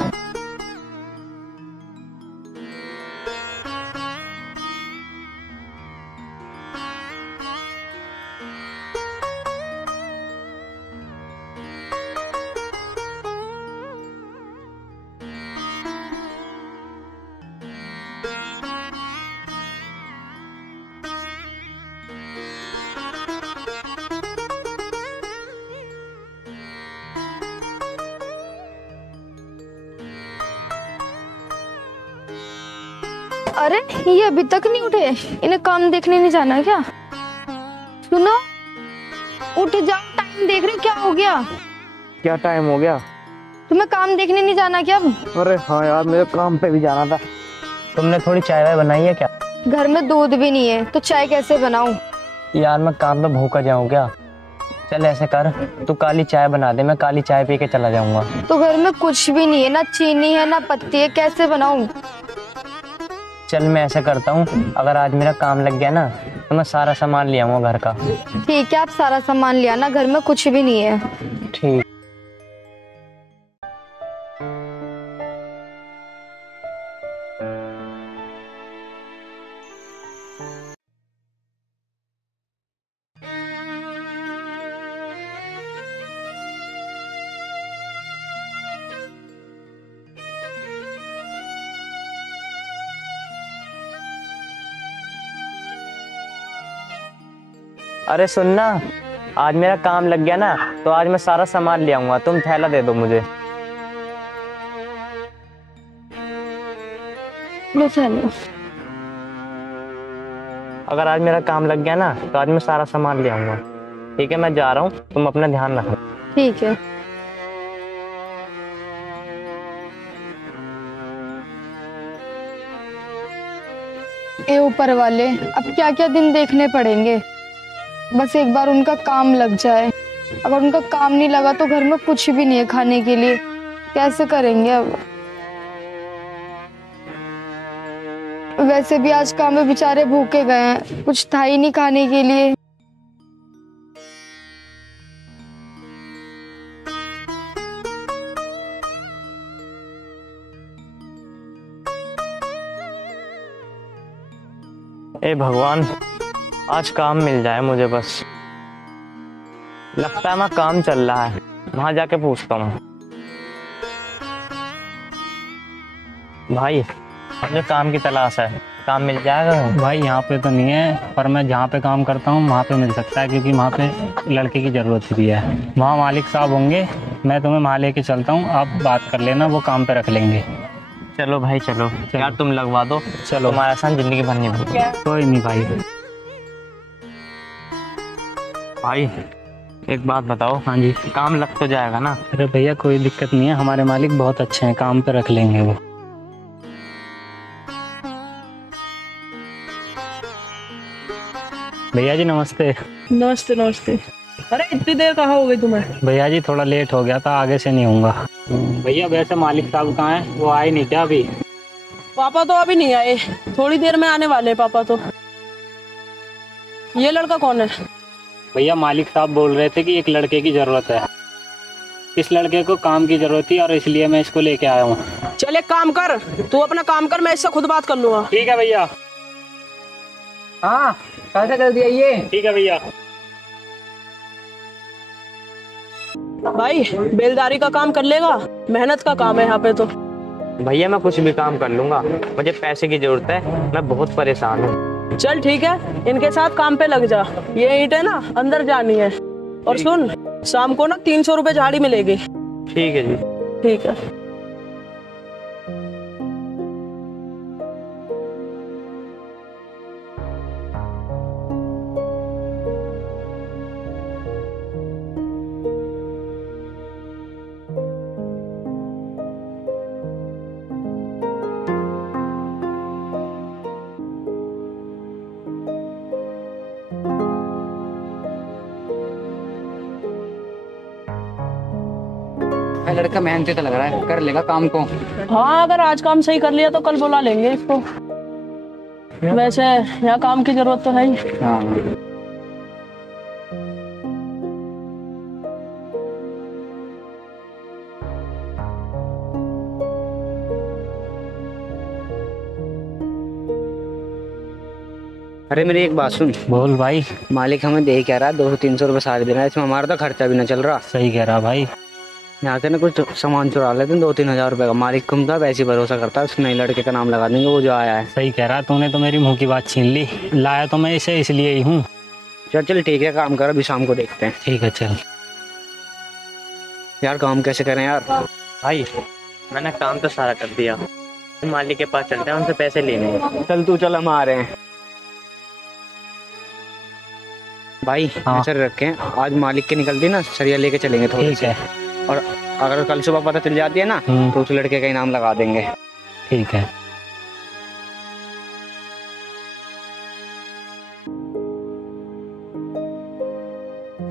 अरे ये अभी तक नहीं उठे, इन्हें काम देखने नहीं जाना क्या? सुनो, उठ जाओ, टाइम देख रहे हो क्या हो गया? क्या टाइम हो गया? तुम्हें काम देखने नहीं जाना क्या अब? अरे हाँ यार, मेरे काम पे भी जाना था। तुमने थोड़ी चाय वाय बनाई है क्या? घर में दूध भी नहीं है तो चाय कैसे बनाऊं? यार मैं काम पे भूखा जाऊँ क्या? चल ऐसे कर, तू काली चाय बना दे, मैं काली चाय पी के चला जाऊंगा। तो घर में कुछ भी नहीं है, ना चीनी है ना पत्ती है, कैसे बनाऊं? चल मैं ऐसा करता हूँ, अगर आज मेरा काम लग गया ना तो मैं सारा सामान ले आऊंगा घर का। ठीक है, आप सारा सामान ले आना, घर में कुछ भी नहीं है। ठीक। अरे सुनना, आज मेरा काम लग गया ना तो आज मैं सारा सामान ले आऊंगा, तुम थैला दे दो मुझे। लो चलो। अगर आज मेरा काम लग गया ना तो आज मैं सारा सामान ले आऊंगा। ठीक है, मैं जा रहा हूँ, तुम अपना ध्यान रखो। ठीक है। ए ऊपर वाले, अब क्या क्या दिन देखने पड़ेंगे, बस एक बार उनका काम लग जाए। अगर उनका काम नहीं लगा तो घर में कुछ भी नहीं है खाने के लिए, कैसे करेंगे अब? वैसे भी आज काम में बेचारे भूखे गए हैं, कुछ था ही नहीं खाने के लिए। ए भगवान, आज काम मिल जाए मुझे बस। लगता है वहाँ काम चल रहा है, वहां जाके पूछता हूँ। भाई मुझे काम की तलाश है, काम मिल जाएगा? भाई यहाँ पे तो नहीं है, पर मैं जहाँ पे काम करता हूँ वहाँ पे मिल सकता है, क्योंकि वहाँ पे लड़के की ज़रूरत भी है। वहाँ मालिक साहब होंगे, मैं तुम्हें वहाँ लेके चलता हूँ, आप बात कर लेना, वो काम पे रख लेंगे। चलो भाई चलो, यार तुम लगवा दो, चलो, तुम्हारा आसान जिंदगी भर नहीं भूल। कोई नहीं भाई। भाई एक बात बताओ। हाँ जी। काम लग तो जाएगा ना? अरे भैया कोई दिक्कत नहीं है, हमारे मालिक बहुत अच्छे हैं, काम पे रख लेंगे वो। भैया जी नमस्ते। नमस्ते नमस्ते। अरे इतनी देर कहाँ हो गई तुम्हें? भैया जी थोड़ा लेट हो गया था, आगे से नहीं होऊंगा। भैया वैसे मालिक साहब कहाँ हैं, वो आए नहीं क्या अभी? पापा तो अभी नहीं आए, थोड़ी देर में आने वाले हैं पापा तो। ये लड़का कौन है? भैया मालिक साहब बोल रहे थे कि एक लड़के की जरूरत है, इस लड़के को काम की जरूरत थी और इसलिए मैं इसको लेके आया हूँ। चल एक काम कर, तू अपना काम कर, मैं इससे खुद बात कर लूंगा। ठीक है भैया। हाँ कैसे कर दिया ये? ठीक है भैया। भाई बेलदारी का काम कर लेगा, मेहनत का काम है यहाँ पे तो। भैया मैं कुछ भी काम कर लूंगा, मुझे पैसे की जरूरत है, मैं बहुत परेशान हूँ। चल ठीक है, इनके साथ काम पे लग जा। ये ईंट है ना अंदर जानी है, और सुन शाम को ना 300 रुपए झाड़ी मिलेगी। ठीक है जी। ठीक है। भाई लड़का मेहनती तो लग रहा है, कर लेगा काम को। हाँ अगर आज काम सही कर लिया तो कल बुला लेंगे इसको। वैसे यहाँ काम की जरूरत तो है ही। हाँ अरे मेरी एक बात सुन। बोल भाई। मालिक हमें दे कह रहा है 200-300 रुपये सारे दिन, इसमें हमारा तो खर्चा भी ना चल रहा। सही कह रहा भाई। यहाँ से ना कुछ सामान चुरा लेते हैं 2-3 हजार रुपये का। मालिक कम था वैसे ही भरोसा करता है, उस नए लड़के का नाम लगा देंगे वो जो आया है। सही कह रहा, तूने तो मेरी मुंह की बात छीन ली। लाया तो मैं इसे इसलिए ही हूँ। चल ठीक है, काम कर, अभी शाम को देखते हैं। ठीक है चल। यार काम कैसे करें यार? भाई मैंने काम तो सारा कर दिया, मालिक के पास चलते हैं, उनसे पैसे लेने हैं। चल तू चल, हम आ रहे हैं। भाई हाँ। सर रखें, आज मालिक के निकलती ना सरिया लेके चलेंगे थोड़ी ठीक है। और अगर कल सुबह पता चल जाती है ना तो उस लड़के का इनाम लगा देंगे। ठीक है।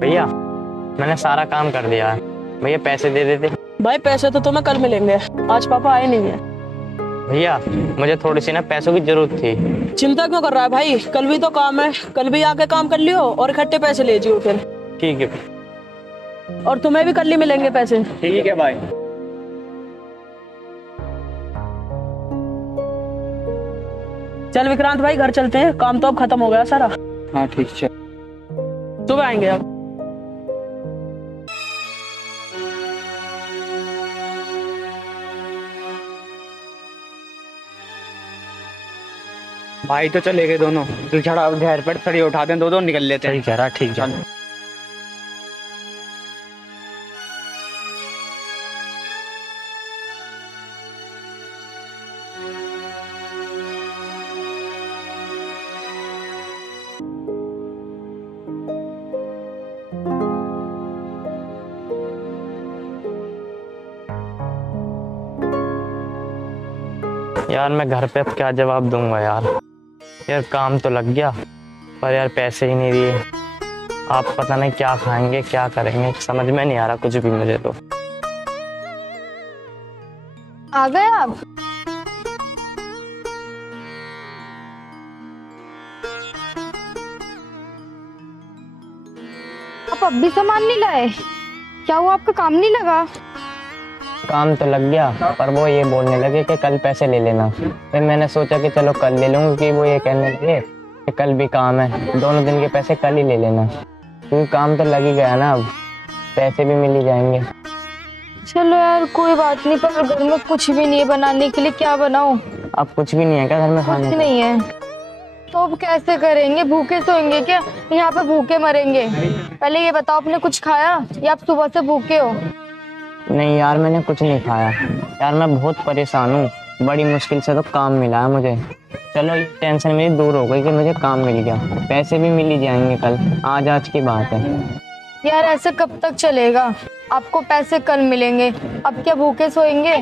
भैया मैंने सारा काम कर दिया है, भैया पैसे दे देते। भाई पैसे तो तुम्हें कल मिलेंगे, आज पापा आए नहीं है। भैया मुझे थोड़ी सी ना पैसों की जरूरत थी। चिंता क्यों कर रहा है भाई, कल भी तो काम है, कल भी आके काम कर लियो और इकट्ठे पैसे ले जियो फिर। ठीक है। और तुम्हें भी कल ही मिलेंगे पैसे। ठीक है भाई। चल विक्रांत भाई घर चलते हैं, काम तो अब खत्म हो गया सारा। हाँ ठीक है। सुबह आएंगे अब। भाई तो चले गए दोनों, तू छड़ा ढेर पर खड़ी उठा दें, दो निकल लेते हैं। सही कह रहा, ठीक है। यार मैं घर पे अब क्या जवाब दूंगा यार। यार काम तो लग गया पर यार पैसे ही नहीं दिए। आप पता नहीं क्या खाएंगे क्या करेंगे, समझ में नहीं आ रहा कुछ भी मुझे तो। आ गए आप? आप अब भी सामान नहीं लाए? क्या हुआ, आपका काम नहीं लगा? काम तो लग गया पर वो ये बोलने लगे कि कल पैसे ले लेना। फिर मैंने सोचा कि चलो कल ले लूंगा, कि वो ये कहने लगे कि कल भी काम है, दोनों दिन के पैसे कल ही ले लेना। क्योंकि काम तो लग ही गया ना, अब पैसे भी मिल ही जाएंगे। चलो यार कोई बात नहीं, पर घर में कुछ भी नहीं है बनाने के लिए, क्या बनाऊं? अब कुछ भी नहीं है क्या घर में खाने? कुछ नहीं है तो अब कैसे करेंगे? भूखे सोएंगे क्या? यहाँ पे भूखे मरेंगे। पहले ये बताओ, आपने कुछ खाया या आप सुबह से भूखे हो? नहीं यार मैंने कुछ नहीं खाया यार, मैं बहुत परेशान हूँ, बड़ी मुश्किल से तो काम मिला है मुझे। चलो ये टेंशन मेरी दूर हो गई कि मुझे काम मिल गया, पैसे भी मिल ही जाएंगे कल, आज की बात है। यार ऐसे कब तक चलेगा? आपको पैसे कल मिलेंगे, अब क्या भूखे सोएंगे?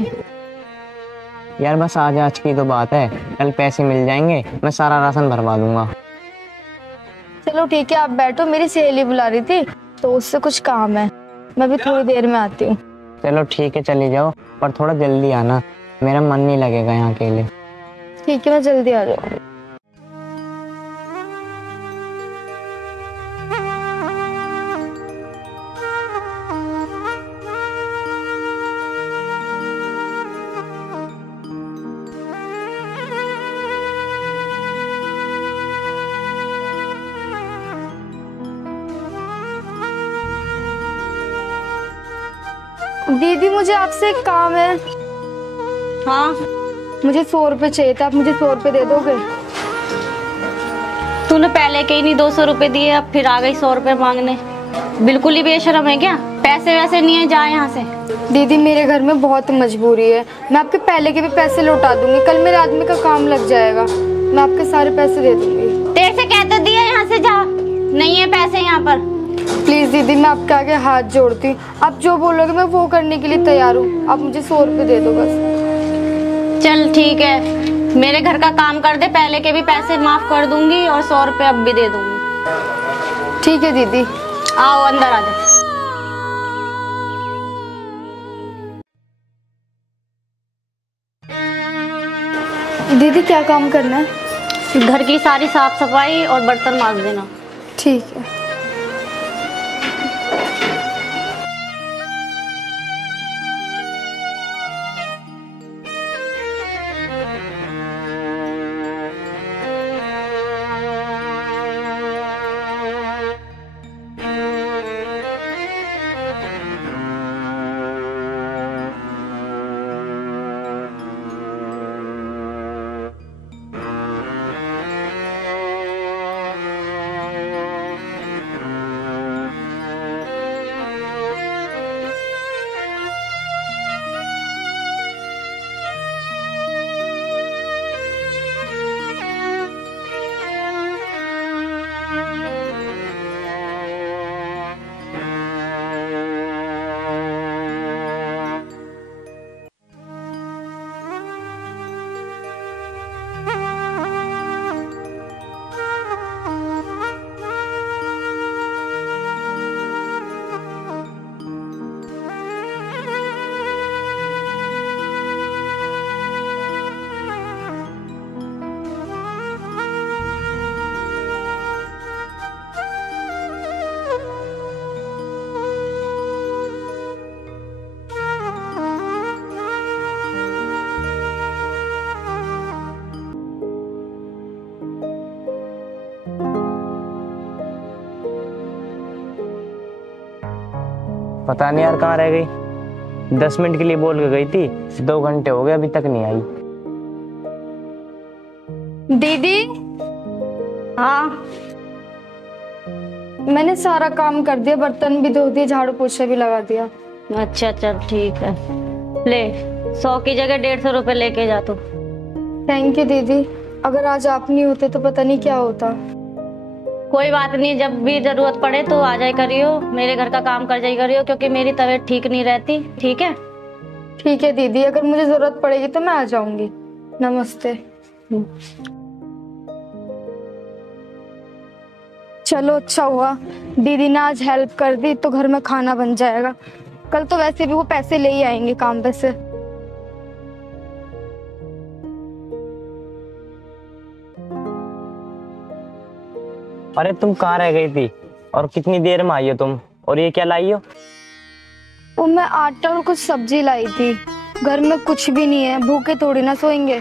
यार बस आज की तो बात है, कल पैसे मिल जाएंगे, मैं सारा राशन भरवा दूंगा। चलो ठीक है, आप बैठो, मेरी सहेली बुला रही थी तो उससे कुछ काम है, मैं भी थोड़ी देर में आती हूँ। चलो ठीक है चली जाओ, पर थोड़ा जल्दी आना, मेरा मन नहीं लगेगा यहाँ अकेले। ठीक है मैं जल्दी आ जाऊँगी। दीदी मुझे आपसे एक काम है। हाँ मुझे 100 रुपए चाहिए था, आप मुझे 100 रुपए दे दोगे? तूने पहले के ही नहीं 200 रुपए दिए, अब फिर आ गई 100 रुपए मांगने। बिल्कुल ही बेशरम है क्या? पैसे वैसे नहीं है, जा यहाँ से। दीदी मेरे घर में बहुत मजबूरी है, मैं आपके पहले के भी पैसे लौटा दूंगी, कल मेरे आदमी का काम लग जाएगा, मैं आपके सारे पैसे दे दूंगी। तेरे से कहते दिया, यहाँ से जा, नहीं है पैसे यहाँ पर। प्लीज दीदी मैं आपके आगे हाथ जोड़ती हूँ, आप जो बोलोगे मैं वो करने के लिए तैयार हूँ, आप मुझे 100 रुपए दे दो बस। चल ठीक है, मेरे घर का काम कर दे, पहले के भी पैसे माफ कर दूंगी और 100 रुपए अब भी दे दूंगी। ठीक है दीदी। आओ अंदर आ जाओ। दीदी क्या काम करना है? घर की सारी साफ सफाई और बर्तन मांज देना। ठीक है। पता नहीं यार कहाँ रह गई। 10 मिनट के लिए बोल के गई थी, 2 घंटे हो गए अभी तक नहीं आई। दीदी। हाँ। मैंने सारा काम कर दिया, बर्तन भी धो दिए, झाड़ू पोछा भी लगा दिया। अच्छा चल ठीक है, ले 100 की जगह 150 रुपए लेके जा तू। थैंक यू दीदी, अगर आज आप नहीं होते तो पता नहीं क्या होता। कोई बात नहीं, जब भी जरूरत पड़े तो आ जाए करियो, मेरे घर का काम कर जाए करियो, क्योंकि मेरी तबीयत ठीक नहीं रहती। ठीक है? ठीक है दीदी, अगर मुझे जरूरत पड़ेगी तो मैं आ जाऊंगी। नमस्ते। चलो अच्छा हुआ दीदी ने आज हेल्प कर दी, तो घर में खाना बन जाएगा। कल तो वैसे भी वो पैसे ले ही आएंगे काम पे से। अरे तुम कहाँ रह गई थी और कितनी देर में आई हो तुम? और ये क्या लाई हो? वो मैं आटा और कुछ सब्जी लाई थी, घर में कुछ भी नहीं है, भूखे थोड़ी ना सोएंगे।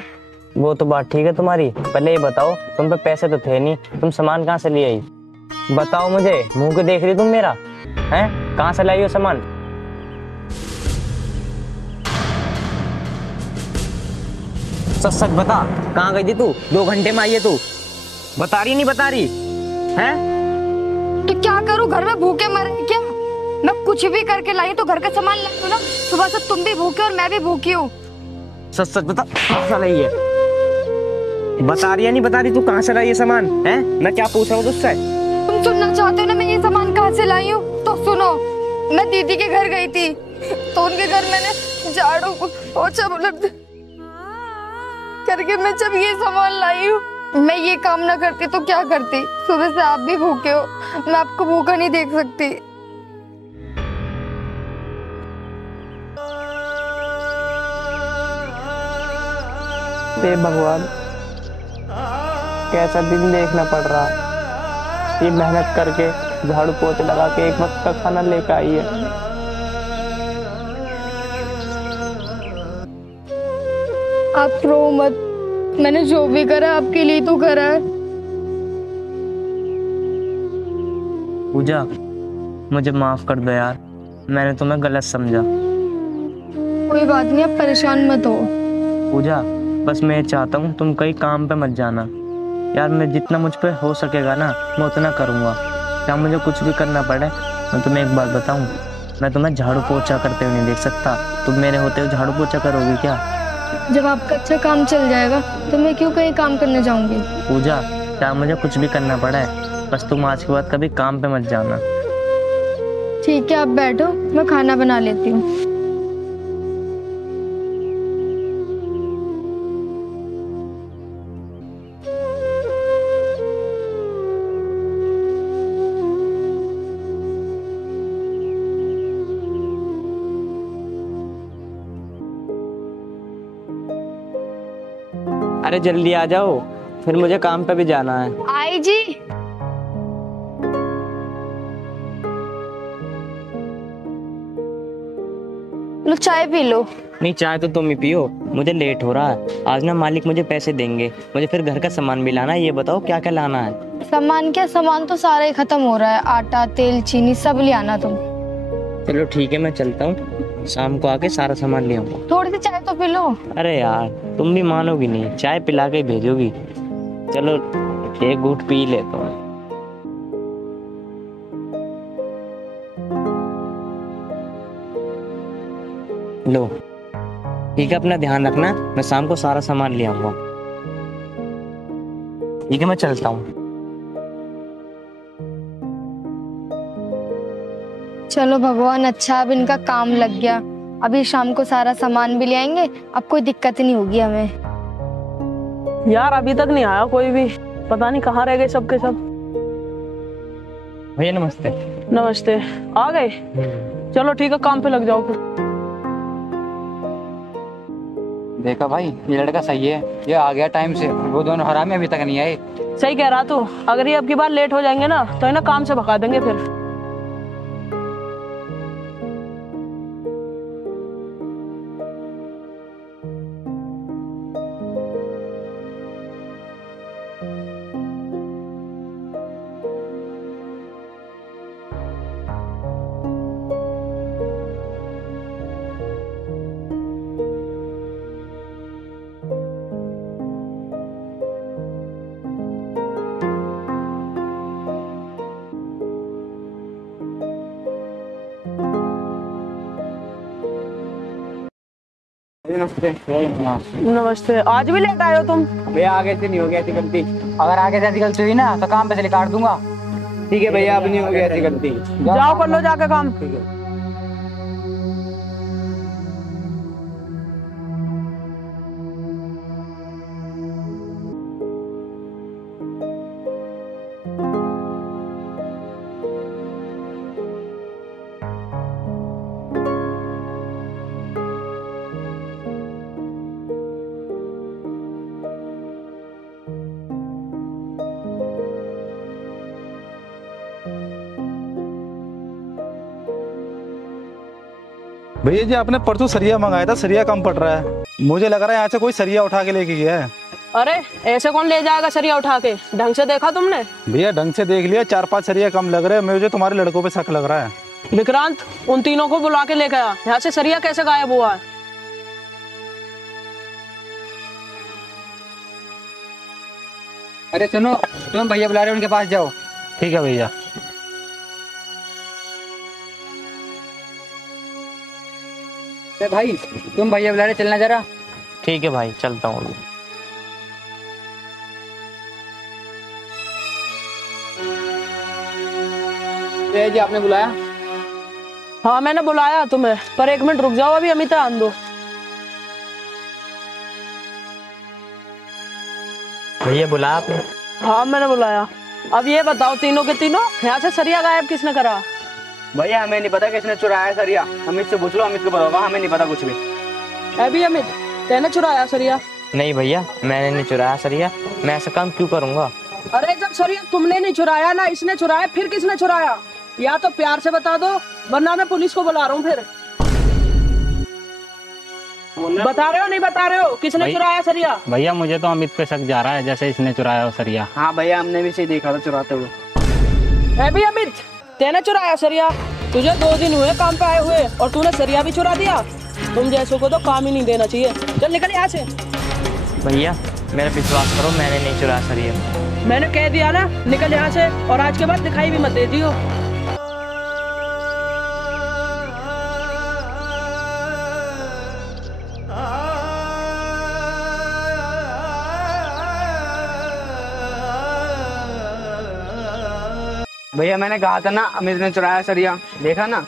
वो तो बात ठीक है तुम्हारी, पहले ये बताओ तुम पे पैसे तो थे नहीं, तुम सामान कहाँ से ले आई? बताओ मुझे, मुंह के देख रही तुम मेरा? हैं, कहाँ से लाई हो सामान? सच सच बता, कहाँ गई थी तू? 2 घंटे में आई है तू, बता रही नहीं बता रही हैं? तो क्या करूं, घर में भूखे मरे क्या? मैं कुछ भी करके लाई तो घर का सामान लाई हूं ना। सुबह से तुम भी भूखे और मैं भी भूखी हूँ। सच सच बता, कहाँ से लाई है? बता रही है नहीं बता रही, तू कहाँ से लाई ये सामान? हैं, मैं क्या पूछ रहा हूँ तुझसे? तुम सुनना चाहते हो ना मैं ये सामान कहाँ से लाई हूँ? तो सुनो, मैं दीदी के घर गई थी, तो उनके घर मैंने झाड़ू पोछा करके मैं जब ये सामान लाई हूँ। मैं ये काम ना करती तो क्या करती? सुबह से आप भी भूखे हो, मैं आपको भूखा नहीं देख सकती। हे भगवान, कैसा दिन देखना पड़ रहा। ये मेहनत करके झाड़ू पोछे लगा के एक वक्त का खाना लेकर आई है। आप रो मत, मैंने जो भी करा आपके लिए तो करा है। पूजा, मुझे माफ कर दो यार, मैंने तुम्हें गलत समझा। कोई बात नहीं, आप परेशान मत हो। पूजा, बस मैं चाहता हूँ तुम कहीं काम पे मत जाना यार। मैं जितना मुझ पे हो सकेगा ना मैं उतना करूँगा, क्या मुझे कुछ भी करना पड़े। मैं तुम्हें एक बात बताऊँ, मैं तुम्हें झाड़ू पोछा करते हुए नहीं देख सकता। तुम मेरे होते हुए झाड़ू पोछा करोगी क्या? जब आपका अच्छा काम चल जाएगा तो मैं क्यों कहीं काम करने जाऊंगी। पूजा, क्या मुझे कुछ भी करना पड़ा है, बस तुम आज के बाद कभी काम पे मत जाना। ठीक है, आप बैठो, मैं खाना बना लेती हूँ। अरे अरे जल्दी आ जाओ, फिर मुझे काम पे भी जाना है। आई जी। लो चाय पी लो। नहीं, चाय तो तुम ही पियो, मुझे लेट हो रहा है। आज ना मालिक मुझे पैसे देंगे, मुझे फिर घर का सामान भी लाना है। ये बताओ क्या क्या लाना है? सामान क्या, सामान तो सारा ही खत्म हो रहा है, आटा तेल चीनी सब ले आना तुम। चलो ठीक है, मैं चलता हूँ, शाम को आके सारा सामान ले आऊंगा। थोड़ी सी चाय तो पी लो। अरे यार तुम भी मानोगी नहीं, चाय पिला के भेजोगी। चलो एक घूंट पी लेता हूँ। लो ठीक है, अपना ध्यान रखना, मैं शाम को सारा सामान ले आऊंगा। ठीक है, मैं चलता हूँ। चलो भगवान, अच्छा अब इनका काम लग गया। अभी शाम को सारा सामान भी ले आएंगे, अब कोई दिक्कत नहीं होगी हमें। यार अभी तक नहीं आया कोई भी, पता नहीं कहाँ रह गए सबके सब। भैया नमस्ते। नमस्ते, आ गए? चलो ठीक है, काम पे लग जाओ फिर। देखा भाई, ये लड़का सही है, ये आ गया टाइम से। वो दोनों हरामी अभी तक नहीं आए। सही कह रहा तू, अगर ये अब की बार लेट हो जाएंगे ना तो इन्हें काम से भगा देंगे फिर। नमस्ते, आज भी लेट आए हो तुम? भैया आगे से नहीं हो गया ऐसी गलती। अगर आगे से ऐसी गलती हुई ना तो काम पे से काट दूंगा। ठीक है भैया, अब नहीं हो गया ऐसी गलती। जाओ कर लो जाके काम। ठीक है। भैया जी, आपने परसों सरिया मंगाया था, सरिया कम पड़ रहा है। मुझे लग रहा है यहाँ से कोई सरिया उठा के लेके गया है। अरे ऐसे कौन ले जाएगा सरिया उठा के? ढंग से देखा तुमने? भैया ढंग से देख लिया, 4-5 सरिया कम लग रहे हैं। मुझे तुम्हारे लड़कों पे शक लग रहा है। विक्रांत, उन तीनों को बुला के लेके आ। यहाँ से सरिया कैसे गायब हुआ है? अरे सुनो, तुम भैया बुला रहे हो, उनके पास जाओ। ठीक है भैया। भाई तुम भैया बुला रहे, चलना जरा। ठीक है भाई, चलता हूँ। जी आपने बुलाया? हाँ मैंने बुलाया तुम्हें, पर 1 मिनट रुक जाओ, अभी अमिता आन दो। भैया बुलाया आपने? हाँ मैंने बुलाया। अब ये बताओ, तीनों के तीनों यहाँ से सरिया गायब किसने करा? भैया हमें नहीं पता किसने चुराया सरिया। अमित से पूछ लो, अमित को पता होगा, हमें नहीं पता कुछ भी। अभी अमित, तेने चुराया सरिया? नहीं भैया, मैंने नहीं चुराया सरिया। मैं ऐसा काम क्यों करूँगा? अरे जब सरिया तुमने नहीं चुराया ना इसने चुराया, फिर किसने चुराया? या तो प्यार से बता दो, वरना मैं पुलिस को बुला रहा हूँ। फिर बता रहे हो नहीं बता रहे हो, किसने चुराया सरिया? भैया मुझे तो अमित पे शक जा रहा है, जैसे इसने चुराया हो सरिया। हाँ भैया, हमने भी सही देखा था चुराते हुए। अभी अमित, तेने चुराया सरिया? तुझे 2 दिन हुए काम पे आए हुए और तूने सरिया भी चुरा दिया। तुम जैसों को तो काम ही नहीं देना चाहिए। चल निकल यहाँ से। भैया मेरा विश्वास करो, मैंने नहीं चुराया सरिया। मैंने कह दिया ना, निकल यहाँ से, और आज के बाद दिखाई भी मत दे दियो। भैया मैंने कहा था ना, अमित ने चुराया सरिया, देखा ना?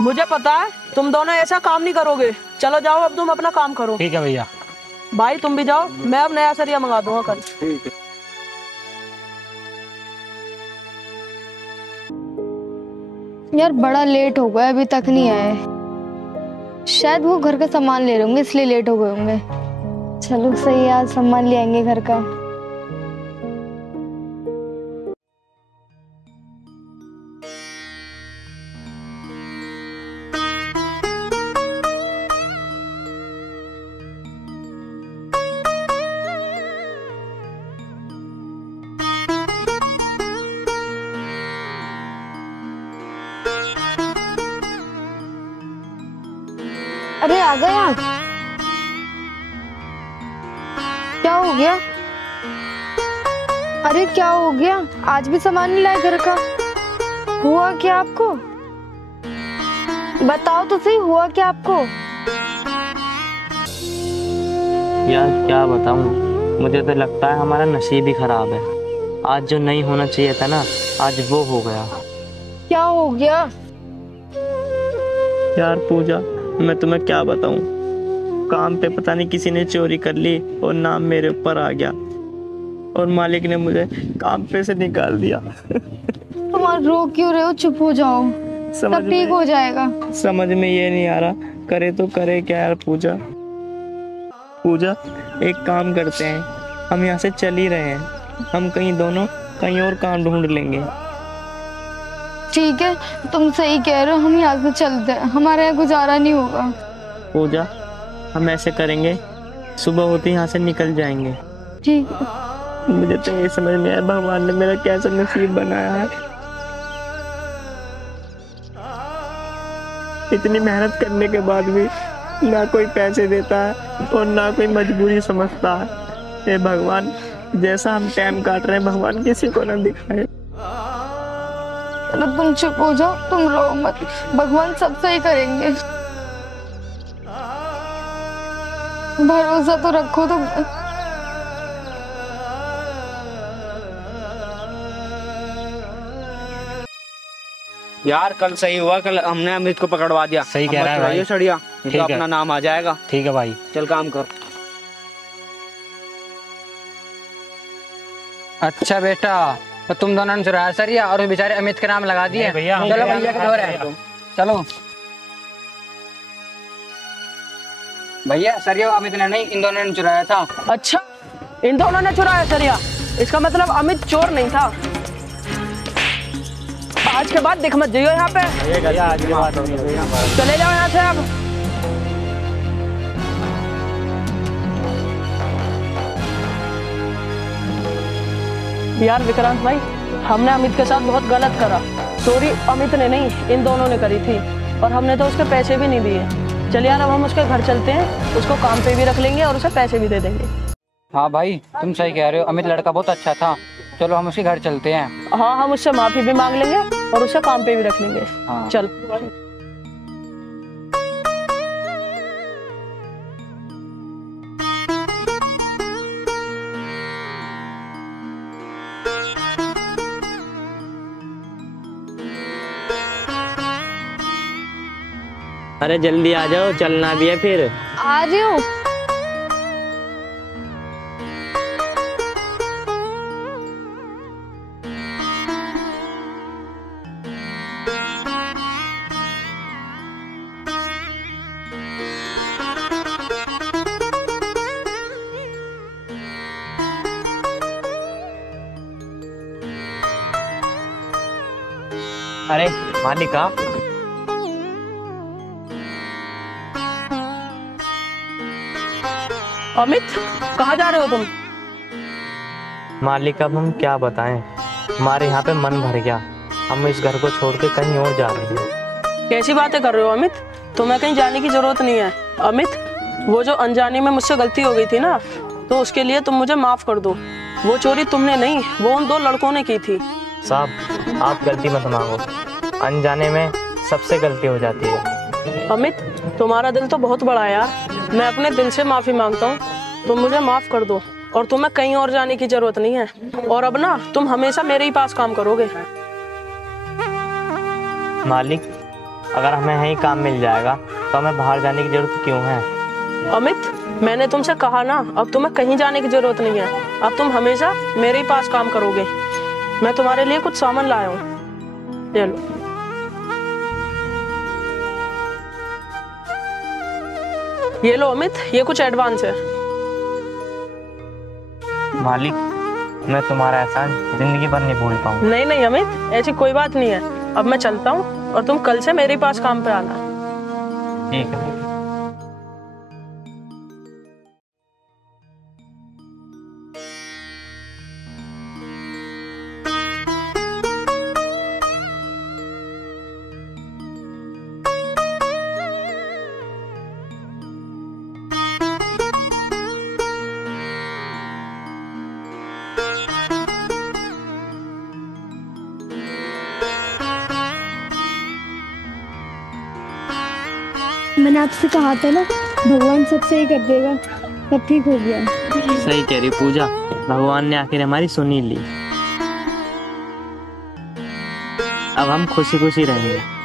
मुझे पता है तुम दोनों ऐसा काम नहीं करोगे। चलो जाओ, अब तुम अपना काम करो। ठीक है भैया। भाई तुम भी जाओ, मैं अब नया सरिया मंगा दूंगा कल। ठीक है। यार बड़ा लेट हो गया, अभी तक नहीं आए। शायद वो घर का सामान ले रहे होंगे इसलिए लेट हो गए होंगे। चलो सही है, आज सामान ले आएंगे घर का। अरे आ गया, क्या हो गया? अरे क्या हो गया? आज भी सामान नहीं लाए घर का? हुआ क्या आपको? बताओ तो सही, हुआ क्या आपको? यार क्या बताऊं, मुझे तो लगता है हमारा नसीब ही खराब है। आज जो नहीं होना चाहिए था ना, आज वो हो गया। क्या हो गया? यार पूजा, मैं तुम्हें क्या बताऊं, काम पे पता नहीं किसी ने चोरी कर ली और नाम मेरे ऊपर आ गया और मालिक ने मुझे काम पे से निकाल दिया। तुम रो क्यों रहे हो? चुप हो जाओ, सब ठीक हो जाएगा। समझ में ये नहीं आ रहा, करे तो करे क्या यार। पूजा पूजा एक काम करते हैं, हम यहाँ से चल ही रहे हैं, हम दोनों कहीं और काम ढूंढ लेंगे। ठीक है, तुम सही कह रहे हो, हम यहाँ से चलते हैं, हमारे यहाँ गुजारा नहीं होगा। पूजा हम ऐसे करेंगे, सुबह होते यहाँ से निकल जाएंगे। ठीक है। मुझे तो ये समझ में आया भगवान ने मेरा कैसा नसीब बनाया है। इतनी मेहनत करने के बाद भी ना कोई पैसे देता है और ना कोई मजबूरी समझता है। हे भगवान, जैसा हम टाइम काट रहे हैं भगवान किसी को ना दिखाए। तो तुम चुप हो जाओ, तुम रो मत, भगवान सब सही करेंगे, भरोसा तो रखो तुम। यार कल सही हुआ, कल हमने अमित को पकड़वा दिया। सही कह रहा है भाई। सड़िया, ठीक तो है, अपना नाम आ जाएगा। ठीक है भाई, चल काम कर। अच्छा बेटा, तो तुम दोनों ने चुराया सरिया और बेचारे अमित के नाम लगा दिए। भैया चलो भैया के डोर है, चलो भैया। सरिया अमित ने नहीं, इन दोनों ने चुराया था। अच्छा, इन दोनों ने चुराया सरिया? इसका मतलब अमित चोर नहीं था। आज के बाद दिख मत जाइयो यहाँ पे। चले जाओ यहाँ से अब। यार विक्रांत भाई, हमने अमित के साथ बहुत गलत करा। चोरी अमित ने नहीं, इन दोनों ने करी थी और हमने तो उसके पैसे भी नहीं दिए। चलिए यार, अब हम उसके घर चलते हैं, उसको काम पे भी रख लेंगे और उसे पैसे भी दे देंगे। हाँ भाई, तुम सही कह रहे हो, अमित लड़का बहुत अच्छा था। चलो हम उसके घर चलते हैं। हाँ, हम उससे माफी भी मांग लेंगे और उसे काम पे भी रख लेंगे। हाँ। चल। अरे जल्दी आ जाओ, चलना भी है फिर। आ रही हूँ। अरे मालिका, अमित कहाँ जा रहे हो तुम? मालिक अब हम क्या बताएं, हमारे यहाँ पे मन भर गया, हम इस घर को छोड़ के कहीं और जा रहे हैं। कैसी बातें कर रहे हो अमित, तुम्हें कहीं जाने की जरूरत नहीं है। अमित, वो जो अनजाने में मुझसे गलती हो गई थी ना, तो उसके लिए तुम मुझे माफ कर दो। वो चोरी तुमने नहीं, वो उन दो लड़कों ने की थी। साहब आप गलती मत मांगो, अनजाने में सबसे गलती हो जाती है। अमित, तुम्हारा दिल तो बहुत बड़ा है यार, मैं अपने दिल से माफी मांगता हूँ, तुम मुझे माफ कर दो और तुम्हें कहीं और जाने की जरूरत नहीं है। और अब ना तुम हमेशा मेरे ही पास काम करोगे। मालिक, अगर हमें यहीं काम मिल जाएगा तो हमें बाहर जाने की जरूरत क्यों है? अमित, मैंने तुमसे कहा ना, अब तुम्हें कहीं जाने की जरूरत नहीं है, अब तुम हमेशा मेरे ही पास काम करोगे। मैं तुम्हारे लिए कुछ सामान लाया हूँ, ले लो। ये लो अमित, ये कुछ एडवांस है। मालिक, मैं तुम्हारा एहसान जिंदगी भर नहीं भूल पाऊंगा। नहीं नहीं अमित, ऐसी कोई बात नहीं है। अब मैं चलता हूँ और तुम कल से मेरे पास काम पे आना। ठीक है। मैंने आपसे कहा था ना, भगवान सब सही कर देगा। सब ठीक हो गया। सही कह रही पूजा, भगवान ने आखिर हमारी सुनी ली। अब हम खुशी खुशी रहेंगे।